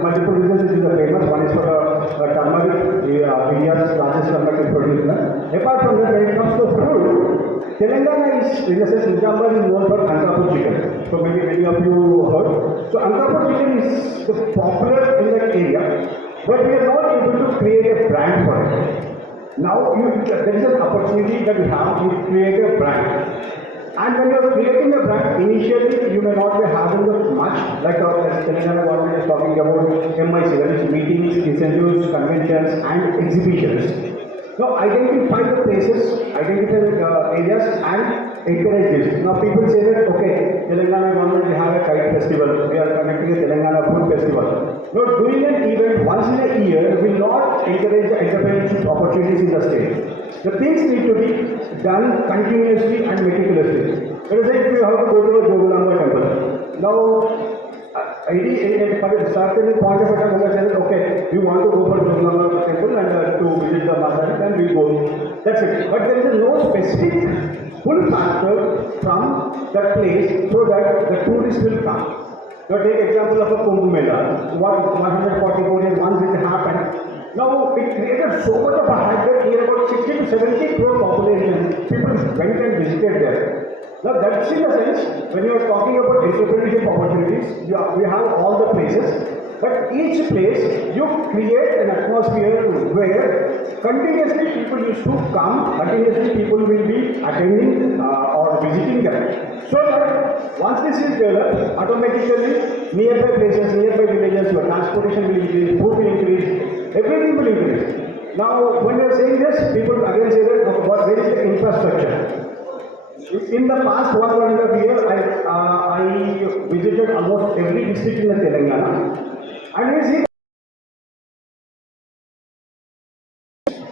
multiple reasons. This is a famous one is for turmeric, India's largest turmeric producer. Apart from that, when it comes to food, Telangana is, in a sense, Nizamabad is known for Ankrapur chicken. So maybe many of you heard. So Ankrapur chicken is the popular in that area, but we are not able to create a brand for it. Now there is an opportunity that you have to create a brand. And when you are creating a brand, initially you may not be having much, like as Telangana government is talking about MIC, that is meetings, incentives, conventions and exhibitions. Now identify the places, identify the areas and encourage this. Now people say that, okay, Telangana government we have a kite festival, we are conducting a Telangana food festival. Now doing an event once in a year will not encourage the entrepreneurship opportunities in the state. The things need to be done continuously and meticulously. For example, you have to go to the Jogulamba temple. Now, at a certain point of time, we said, okay, we want to go for Jogulamba temple and to visit the Master, then we go. That's it. But there is no specific pull factor from that place so that the tourists will come. Now take example of a Kumbh Mela, 144 years once it happened. Now it created so much of a hype that here about 60 to 70 crore population, people went and visited there. Now that's in a sense, when you are talking about entrepreneurship opportunities, we have all the places, but each place you create an atmosphere where continuously people used to come, continuously people will be attending or visiting them. So that once this is developed, automatically nearby places, nearby villages, your transportation will increase, food will increase, everything will increase. Now when you are saying this, people again say that where is the infrastructure? In the past 1.5 years, I visited almost every district in the Telangana, and we see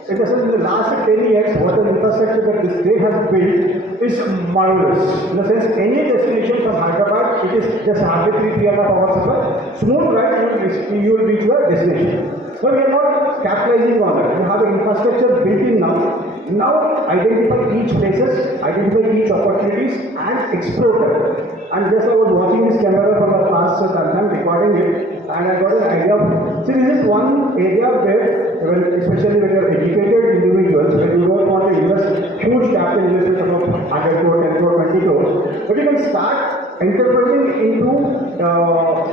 in the last 10 years, what the infrastructure that the state has built is marvelous. In the sense, any destination from Hyderabad, it is just hardly 3.5 hours of a smooth ride, you will reach your destination. So we are not capitalizing on that. We have an infrastructure built in now. Now identify each places, identify each opportunities and explore them. And just I was watching this camera from the past time, recording it, and I got an idea of, see this is one area where, especially when you are educated individuals, when you don't want to invest huge capital investment of 100 crore, 10 crore, 20 crore, but you can start enterprising into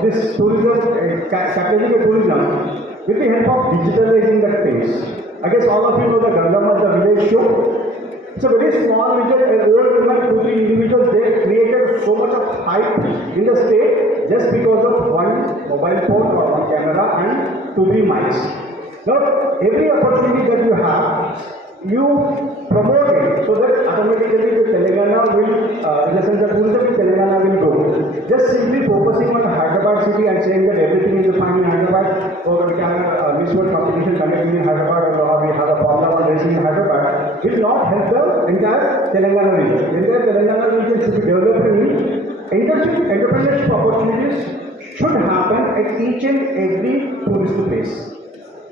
this tourism, capitalizing tourism with the help of digitalizing the things. I guess all of you know the Gangamma, the village show. It's a very small village, an old woman, 2-3 individuals, they created so much of hype in the state just because of one mobile phone or one camera and 2-3 mics. Now, every opportunity that you have, you promote it so that automatically the Telangana will, in the sense that tourism in Telangana will grow. Just simply focusing on Hyderabad city and saying that everything is fine in Hyderabad, or we can have Miss World competition conducted in Hyderabad, or we have a Formula 1 racing in Hyderabad, will not help the entire Telangana region. The entire Telangana region should be developed in entrepreneurship opportunities should happen at each and every tourist place.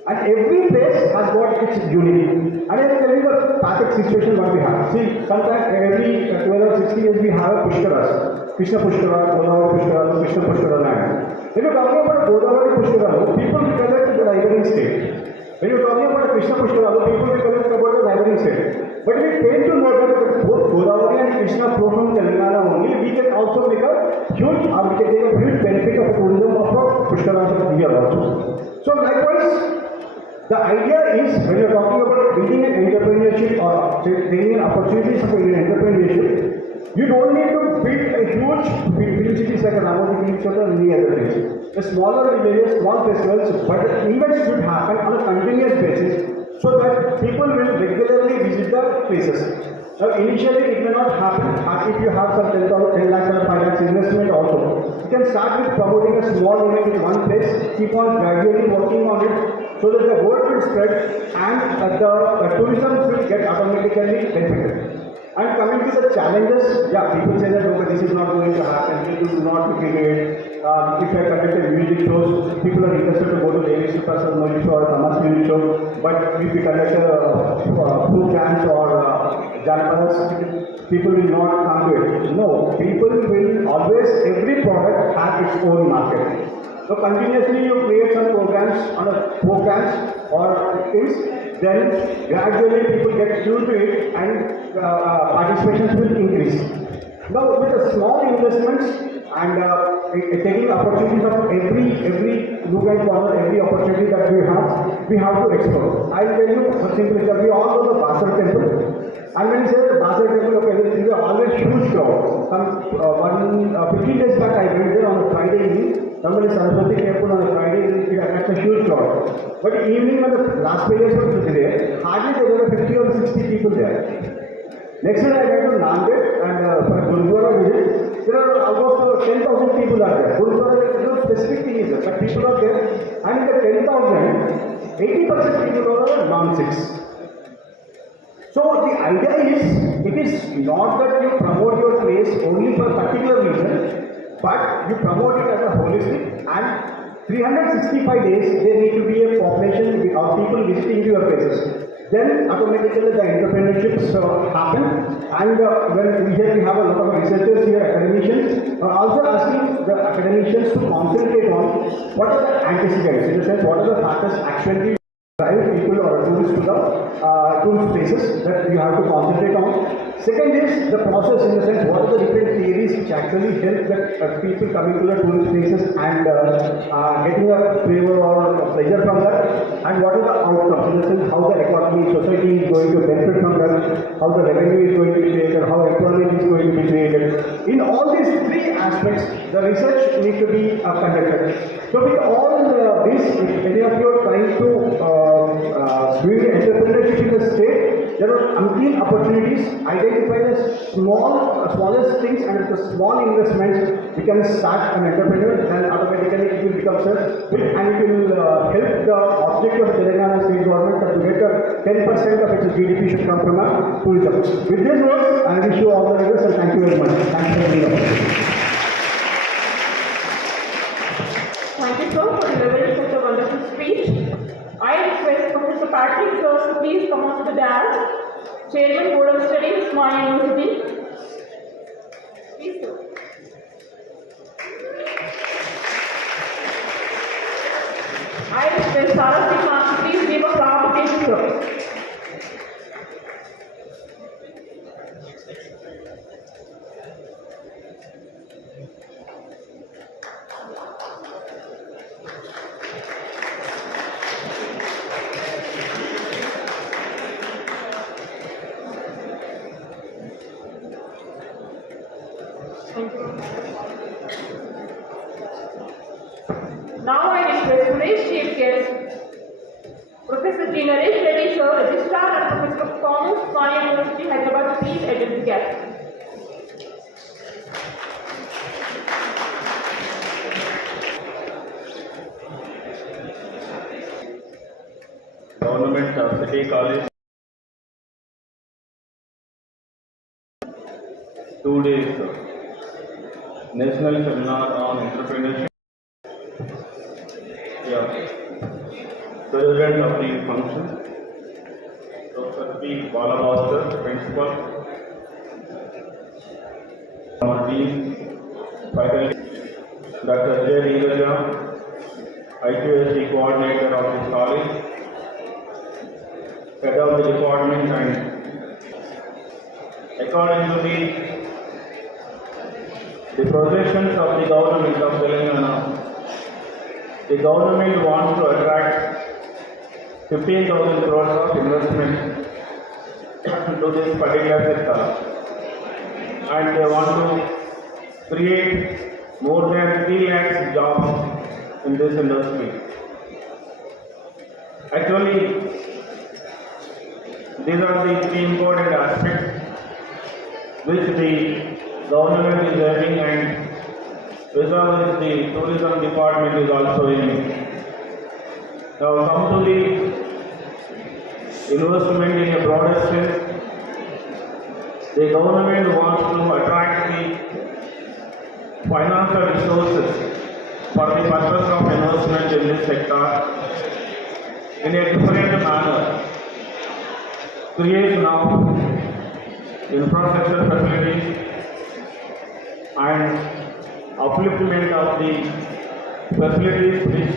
And every place has got its unity. And I will tell you the pathetic situation what we have. See, sometimes every 12 or 16 years we have a Pushkaras. Krishna Pushkara, Godavari Pushkara, Krishna Pushkara land. When you are talking about Godavari Pushkara, people will connect to the neighboring state. When you are talking about Krishna Pushkara, people will connect about the neighboring state. But we fail to know that both Godavari and Krishna flow from Telangana only, we can also make a huge, we can take a huge benefit of tourism of Pushkaras of India also. So likewise, the idea is when you are talking about building an entrepreneurship or taking opportunities for entrepreneurship, you don't need to build a huge film cities like a Ramoji Beach or any other place. The smaller villages, small festivals, but events should happen on a continuous basis so that people will regularly visit the places. Now initially it may not happen if you have some 10 lakhs or 5 lakhs investment also. You can start with promoting a small event in one place, keep on gradually working on it so that the word will spread and the tourism will get automatically benefited. And coming to the challenges, yeah, people say that okay, this is not going to happen, people do not mitigate. If I conduct music shows, people are interested to go to Devi Superstar music show or Tamas music show. But if we conduct folk dance or Janapadas, people will not come to it. No, people will always, every product has its own market. So continuously you create some programs on a folk dance or things, then gradually people get used to it and participation will increase. Now with the small investments and taking opportunities of every nook and corner, every opportunity that we have to explore. I'll tell you a simple example. We all know the Basar temple. And when you say the Basar temple, okay, there is always huge crowd. 15 days back I went there on a Friday evening. Normally Saraswati temple on a Friday evening, it attracts a huge crowd. But evening when the last pages were there, hardly there were 50 or 60 people there. Next day I went to Nanded and for a Gurudwara visit, there are almost 10,000 people are there. Gurudwara, there is no specific thing is there, but people are there. And in the 10,000, 80% people are non-Sikhs. So the idea is, it is not that you promote your place only for a particular reason, but you promote it as a holistic, and 365 days there need to be a population of people visiting your places. Then automatically the entrepreneurships happen, and when we have a lot of researchers here, academicians, are also asking the academicians to concentrate on what are the antecedents, in the sense what are the factors actually drive people or tourists to the tourist places that you have to concentrate on. Second is the process, in the sense what are the different theories which actually help that people coming to the tourist places and getting a flavor or a pleasure from that, and what are the outcomes, in the sense how the economy, society is going to benefit from that, how the revenue is going to be created, how employment is going to be created. In all these three aspects, the research needs to be conducted. So with all this, if any of you are trying to doing entrepreneurship in the state, there are umpteen opportunities. Identify the smallest things, and with the small investments, we can start an entrepreneur, and automatically it will become big, and it will help the objective of Telangana state government that to get 10% of its GDP should come from tourism. With this words, I wish you all the best and thank you very much. Thank you for being here. Thank you, sir, for delivering such a wonderful speech. I request Professor Patrick Sir to please come on to the dais. Chairman Board of Studies, Maya University. Please, sir. I request Sarah Sikhan to please give a clarification, sir. Now I request today's chief guest, Professor G. Naresh Reddy, sir, Registrar and Professor of Commerce, Maya University, Hyderabad, please address the guest. Government of City College, 2 days National Seminar on Entrepreneurship. President of the function, Dr. P. Balabhaskar, Principal, our Dean, Faculty, Dr. J. Neeraja, IQSC Coordinator of this college, Head of the Department, and according to the projections of the Government of Telangana, the government wants to attract 15,000 crores of investment to this particular sector, and they want to create more than 3 lakhs jobs in this industry. Actually, these are the three important aspects which the government is having, and as well as the tourism department is also in. Now come to the investment in a broader sense. The government wants to attract the financial resources for the purpose of investment in this sector in a different manner. Create now infrastructure facilities and upliftment of the facilities which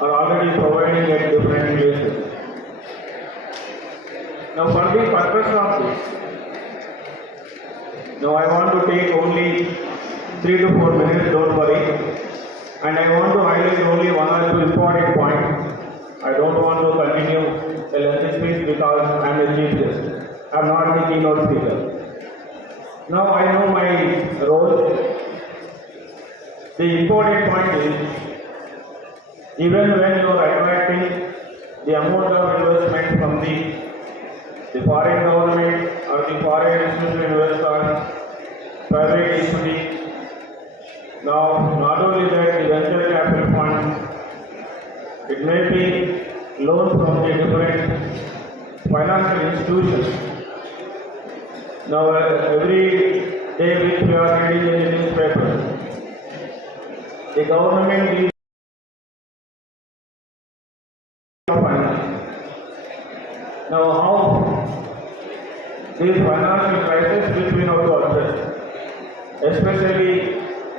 are already providing at different places. Now for the purpose of this, now I want to take only 3 to 4 minutes, don't worry. And I want to highlight only 1 or 2 important points. I don't want to continue a lengthy speech because I am a chief guest. I am not the keynote speaker. Now I know my role. The important point is, even when you are attracting the amount of investment from the foreign government or the foreign institutional investors, private equity, now not only that, the venture capital funds, it may be loans from the different financial institutions. Now every day which we are reading in the newspaper, the government is finance. Now how this financial crisis which we have to address, especially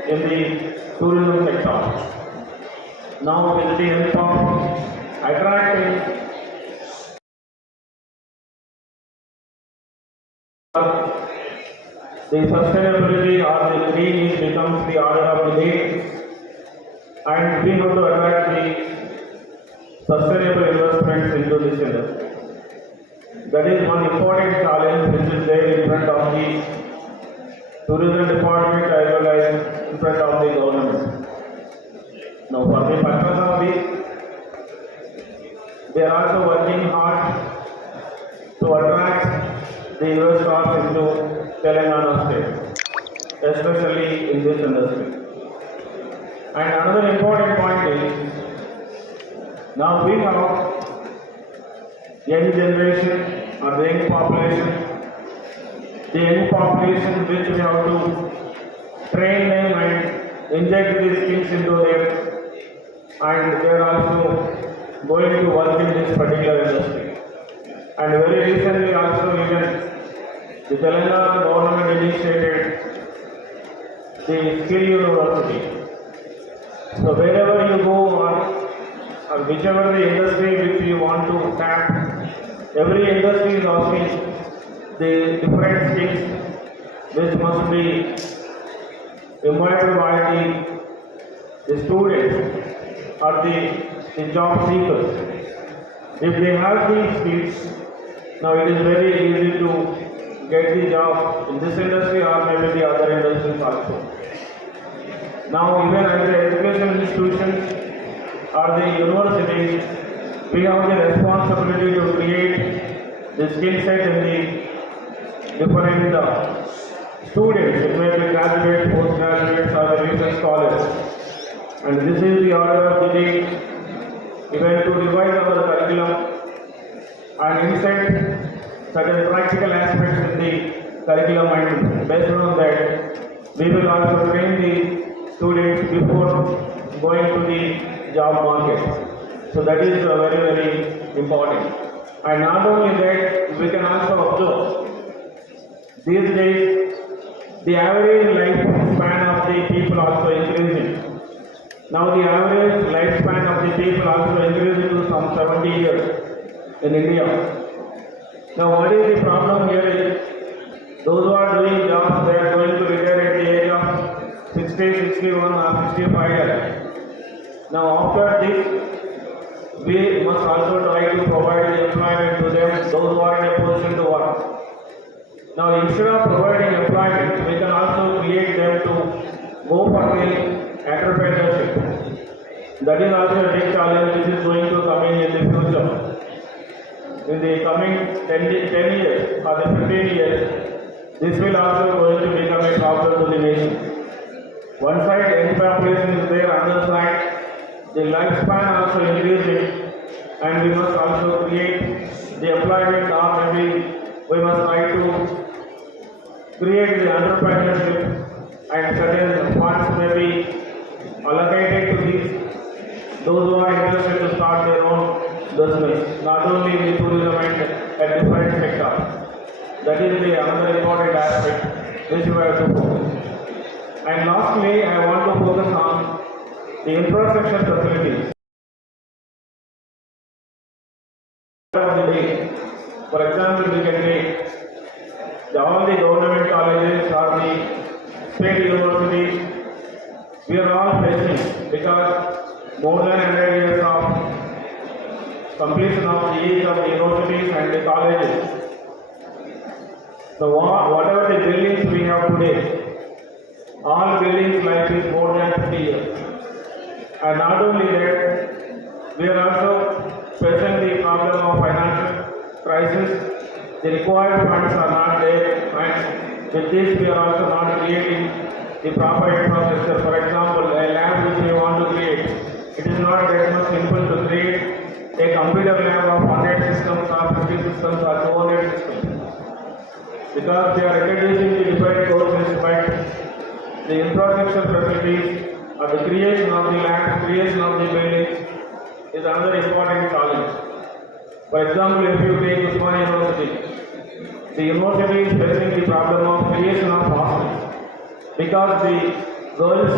in the tourism sector. Now with the help of attracting the sustainability or the green becomes the order of the day, and we have to attract the sustainable investments into this industry. That is one important challenge which is there in front of the tourism department as well as in front of the government. Now for the purpose of this, they are also working hard to attract the investors into Telangana state, especially in this industry. And another important point is, now we have young generation or the young population, which we have to train them and inject these skills into them, and they are also going to work in this particular industry. And very recently also even the Telangana government initiated the skill university. So wherever you go or whichever the industry which you want to tap, every industry is asking the different skills which must be imbibed by the students or the job seekers. If they have these skills, now it is very easy to get the job in this industry or maybe the other industries also. Now even as the education institutions or the universities, we have the responsibility to create the skill set in the different students. It may be graduates, postgraduates or the research scholars. And this is the order of the day, even to revise our curriculum and insert certain practical aspects in the curriculum, and based on that, we will also train the students before going to the job market. So that is very, very important. And not only that, we can also observe these days the average lifespan of the people also increasing. Now the average lifespan of the people also increasing to some 70 years in India. Now what is the problem here is, those who are doing jobs, they are going to retire at the age of 60, 61 or 65 years. Now after this, we must also try to provide the employment to them, those who are in a position to work. Now instead of providing employment, we can also create them to go for the entrepreneurship. That is also a big challenge which is going to come in the future. In the coming 10 years or the 15 years, this will also going to become a problem to the nation. One side, young population is there, another side, the lifespan also increasing, and we must also create the employment, or maybe we must try to create the entrepreneurship, and certain funds may be allocated to those who are interested to start their own business, not only in the tourism and a different sector. That is the another important aspect which we have to focus. And lastly, I want to focus on the infrastructure facilities. For example, we can take all the government colleges or the state universities. We are all facing, because more than 100 years of completion of the age of the universities and the colleges. So whatever the buildings we have today, all buildings life is more than 50 years. And not only that, we are also facing the problem of financial crisis. The required funds are not there, and with this we are also not creating the proper infrastructure. For example, a lab which we want to create, it is not that much simple to create a computer lab of 100 systems or 50 systems or 200 systems. Because they are introducing the different courses, but the infrastructure facilities or the creation of the land, creation of the buildings is another important challenge. For example, if you take Usmania University, the university is facing the problem of creation of hostels, because the girls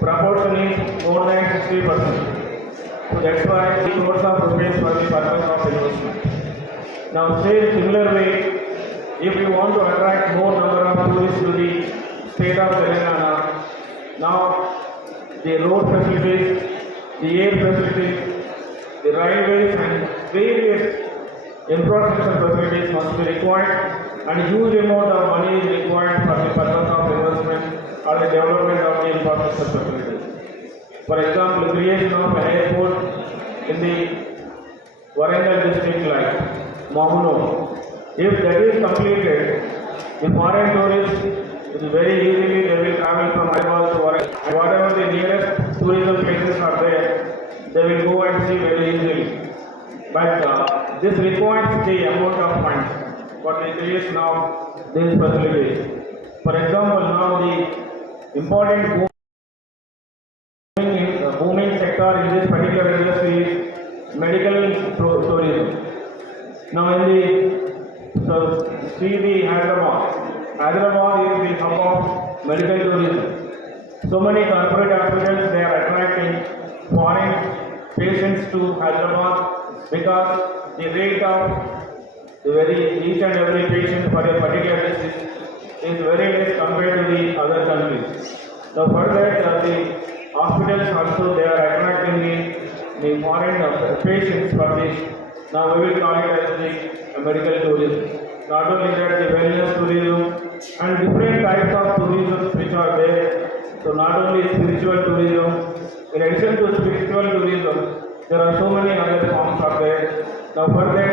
proportion is more than 60%. So that's why the crores of rupees for the purpose of investment. Now, say similar way, if we want to attract more number of tourists to the state of Telangana, now the road facilities, the air facilities, the railways and various infrastructure facilities must be required, and huge amount of money is required for the purpose of investment or the development of the infrastructure facilities. For example, creation of an airport in the Warangal district like Mahuno. If that is completed, the foreign tourists will very easily they will travel from Hyderabad to Warangal. And whatever the nearest tourism places are there, they will go and see very easily. But this requires the amount of funds for the creation of these facilities. For example, now the important booming sector in this particular industry is medical tourism. Now see the Hyderabad. Hyderabad is the hub of medical tourism. So many corporate hospitals, they are attracting foreign patients to Hyderabad because the rate of each and every patient for a particular district is very less compared to the other countries. Now further, the hospitals also, they are attracting the foreign patients for this. Now we will call it as the medical tourism. Not only that, the wellness tourism and different types of tourism which are there. So not only spiritual tourism, in addition to spiritual tourism, there are so many other forms are there. Now further,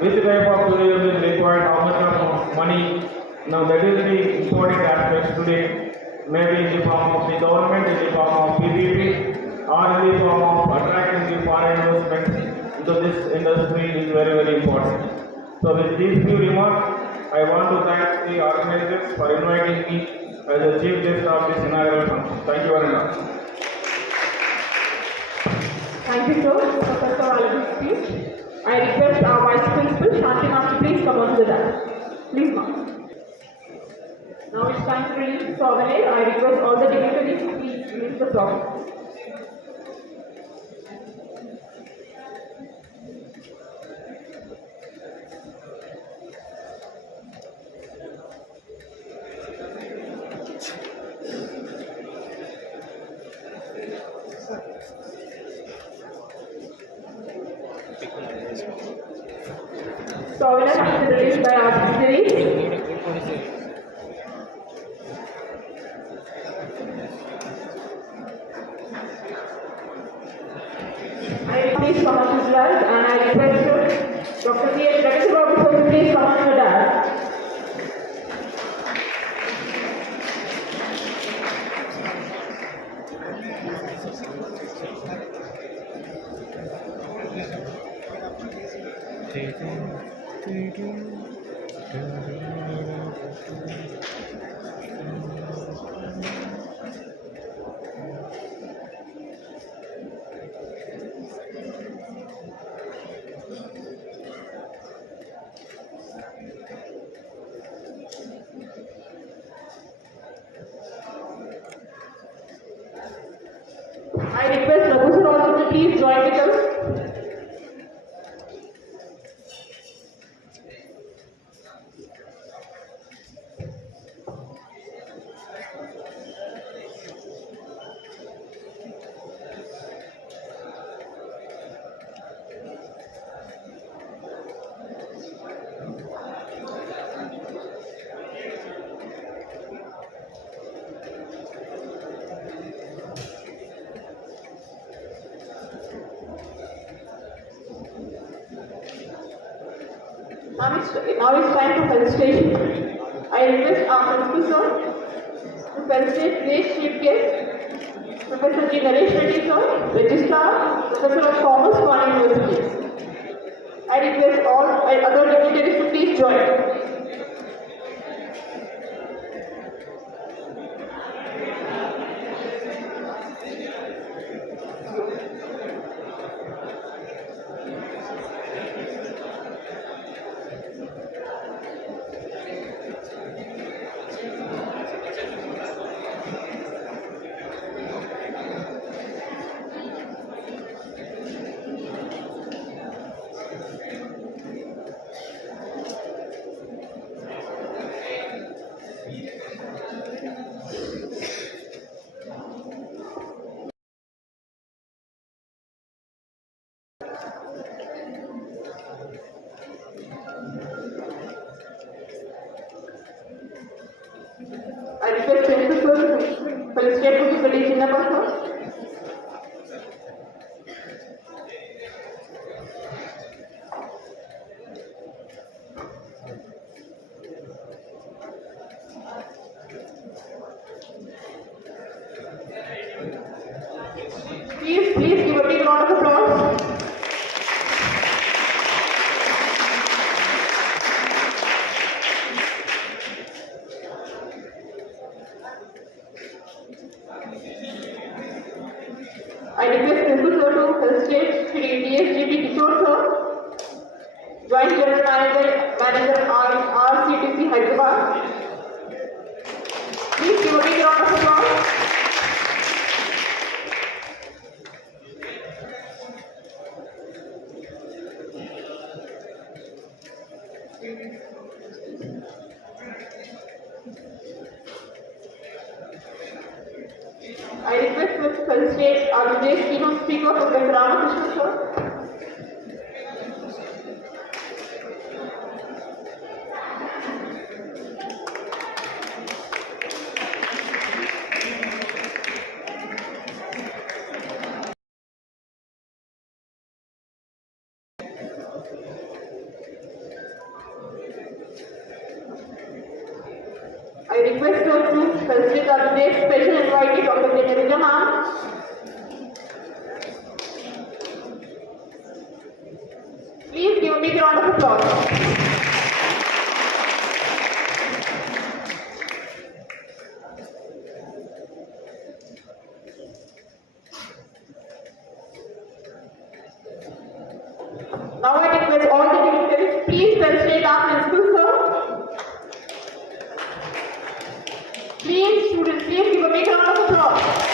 which type of tourism is required, how much of money. Now that is the important aspect today. Maybe in the form of the government, in the form of PPP, or in the form of attracting the foreign investment into this industry is very, very important. So with these few remarks, I want to thank the organizers for inviting me as the chief guest of this inaugural function. Thank you very much. Thank you, sir, Professor Alabi's speech. I request our Vice Principal, Shanti Ma'am, to please come on to the dais. Please, ma'am. Now it's time to release the sovereign. I request all the dignitaries to please release the sovereign. Sovereign has been released by our dignitaries. Please come on to the dais, and I request Dr. C.H. Raghubabu to please come on to the dais. I request Raghu sir also to please join with us. Now it's time for felicitation. I request our principal sir to felicitate today's chief guest, Professor G. Naresh Reddy sir, Registrar, Professor of Commerce, Pune University. I request all other dignitaries to please join. I request principal sir to felicitate Professor D. Chinnappa sir. Please give a big round of applause. I request Principal sir to felicitate Shri DSGP Kishore sir, Joint General Manager RCTC Hyderabad. Please give a big round of applause. I request to felicitate our today's keynote speaker, Professor Ramakrishnan sir. I request her to felicitate our today's special invitee, Dr. Janarija ma'am. Please give a big round of applause. Now I request all the dignitaries, please felicitate our principal sir. Please, students, please give a big round of applause.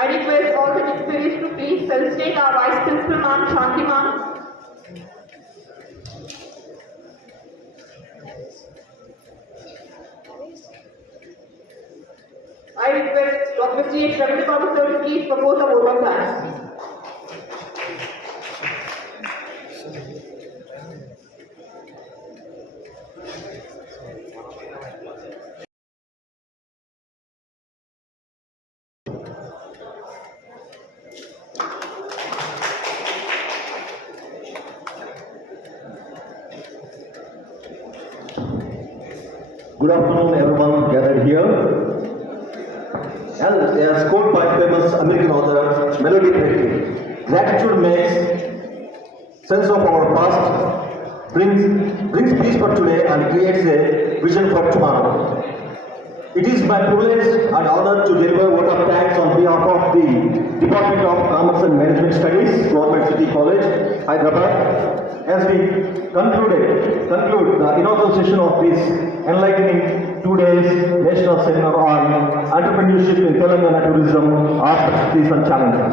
I request all the dignitaries to please felicitate our Vice Principal Ma'am, Shanti Ma'am. I request Dr. C. H. Ravi Babu sir to please propose a vote of thanks. Good afternoon, everyone gathered here. As quoted by famous American author Melody Beattie, gratitude makes sense of our past, brings peace for today, and creates a vision for tomorrow. It is my privilege and honor to deliver vote of thanks on behalf of the Department of Commerce and Management Studies, Government City College, Hyderabad, as we conclude the inaugural session of this enlightening 2 days national seminar on entrepreneurship in Telangana tourism, opportunities and challenges.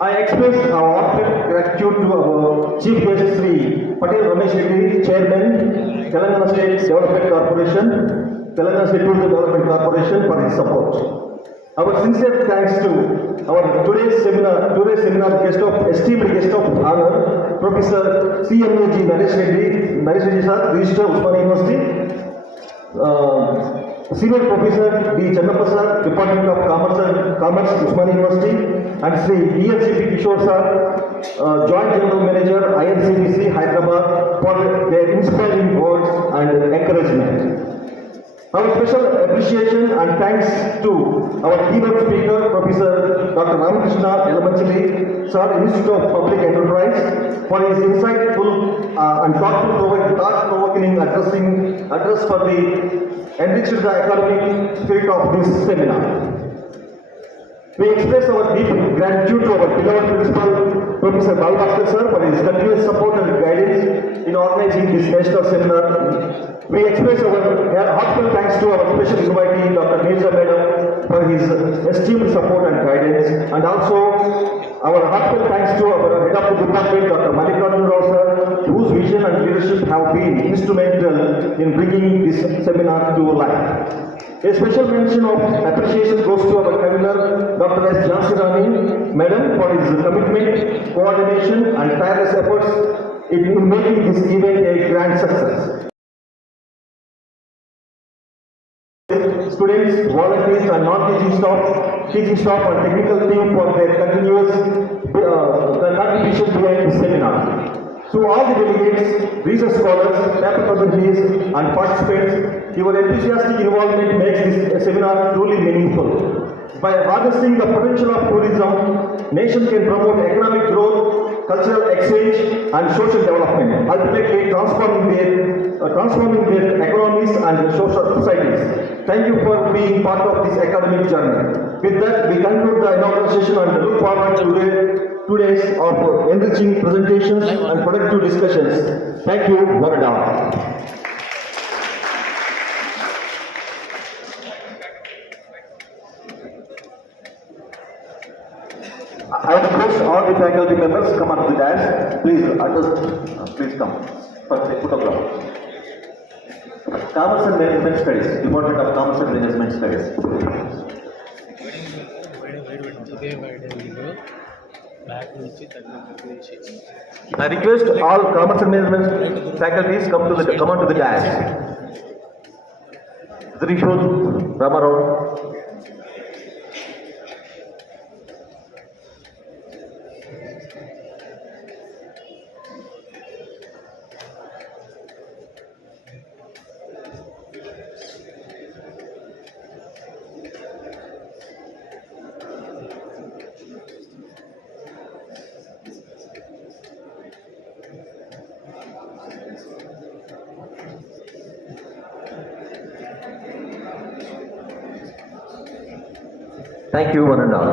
I express our heartfelt gratitude to our Chief Guest Sri Patel Ramesh Reddy, Chairman, Telangana State Development Corporation, Telangana State Tourism Development Corporation for his support. Our sincere thanks to our today's seminar esteemed guest of honor, Professor CMAG Naresh Reddy sir, Registrar Usmania University, Senior Professor D. Channappa sir, Department of Commerce, Usmania University, and Sri DNCP Kishore sir, Joint General Manager, INCDC, Hyderabad, for their inspiring words and encouragement. Our special appreciation and thanks to our keynote speaker, Professor Dr. Ramakrishna Elamanchili, Sir, Institute of Public Enterprise, for his insightful and thought-provoking address for the enriched the academic spirit of this seminar. We express our deep gratitude to our beloved principal, Professor Balbhaskar sir, for his continuous support and guidance in organizing this national seminar. We express our heartfelt thanks to our special invitee, Dr. Neerja Madam, for his esteemed support and guidance, and also our heartfelt thanks to our head of the department, Dr. Mallikarjun Rao sir, whose vision and leadership have been instrumental in bringing this seminar to life. A special mention of appreciation goes to our convener, Dr. S. Jhansi Rani, Madam, for his commitment, coordination, and tireless efforts in making this event a grand success. Students, volunteers, and non-teaching staff, and technical team for their continuous contribution behind this seminar. To all the delegates, research scholars, paper personalities, and participants, your enthusiastic involvement makes this seminar truly meaningful. By harnessing the potential of tourism, nation can promote economic growth, cultural exchange, and social development, ultimately transforming their economies and social societies. Thank you for being part of this academic journey. With that, we conclude the inaugural session and look forward to 2 days of enriching presentations and productive discussions. Thank you, one and all. I would request all the faculty members come up to the dais. Please come for the photograph. Commerce and Management Studies, Department of Commerce and Management Studies. I request all Commerce and Management faculties come onto the dais. Trishul Ramarao. Thank you, one and all.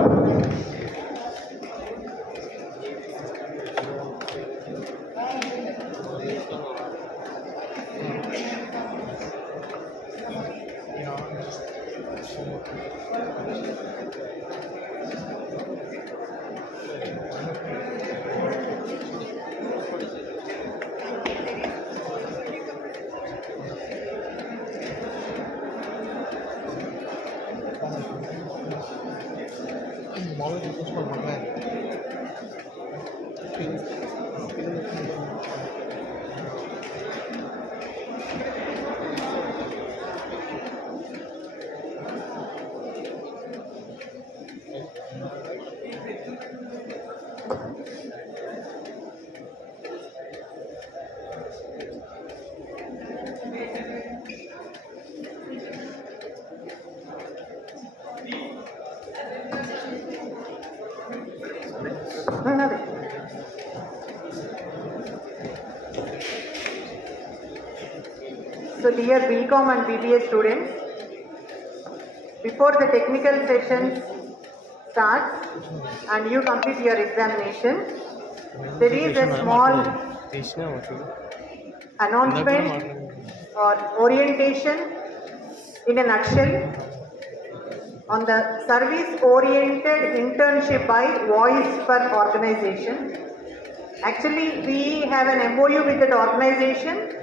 So dear BCom and BBA students, before the technical sessions starts and you complete your examination, there is a small announcement or orientation in a nutshell on the service-oriented internship by Voice for Organization. Actually, we have an MOU with that organization,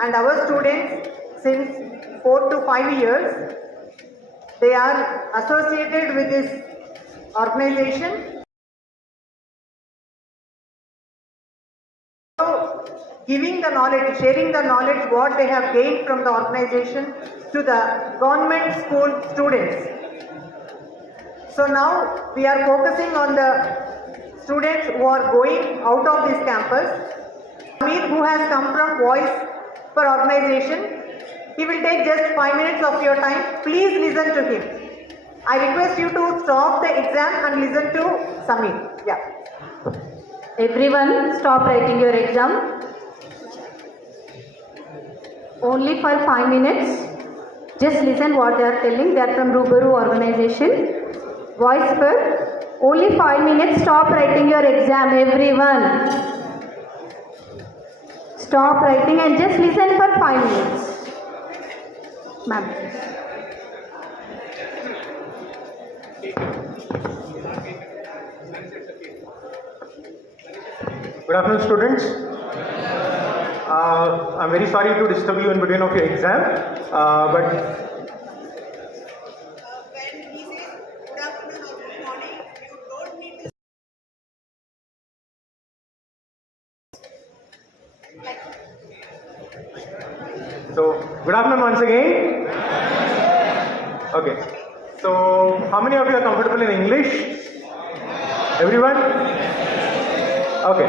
and our students, since 4 to 5 years, they are associated with this organization. So, giving the knowledge, sharing the knowledge what they have gained from the organization to the government school students. So now we are focusing on the students who are going out of this campus. Amir, who has come from Voice for Organization, he will take just 5 minutes of your time. Please listen to him. I request you to stop the exam and listen to Samir. Yeah. Everyone, stop writing your exam. Only for 5 minutes. Just listen what they are telling. They are from Rubaru organization. Voice for only 5 minutes. Stop writing your exam, everyone. Stop writing and just listen for 5 minutes. Ma'am. Good afternoon, students. I'm very sorry to disturb you in between of your exam, but When he says good afternoon or good morning, you don't need to. so good afternoon once again. Okay. So how many of you are comfortable in English? Everyone? Okay.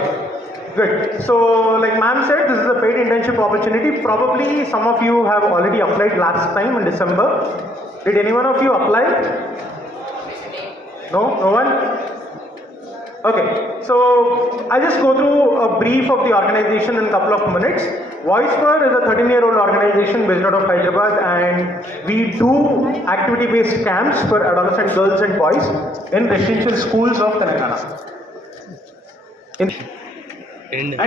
Good. So, like ma'am said, this is a paid internship opportunity. Probably some of you have already applied last time in December. Did any one of you apply? No? No one? Okay. So, I'll just go through a brief of the organization in a couple of minutes. Voice for is a 13-year-old organization based out of Hyderabad, and we do activity-based camps for adolescent girls and boys in residential schools of Telangana. And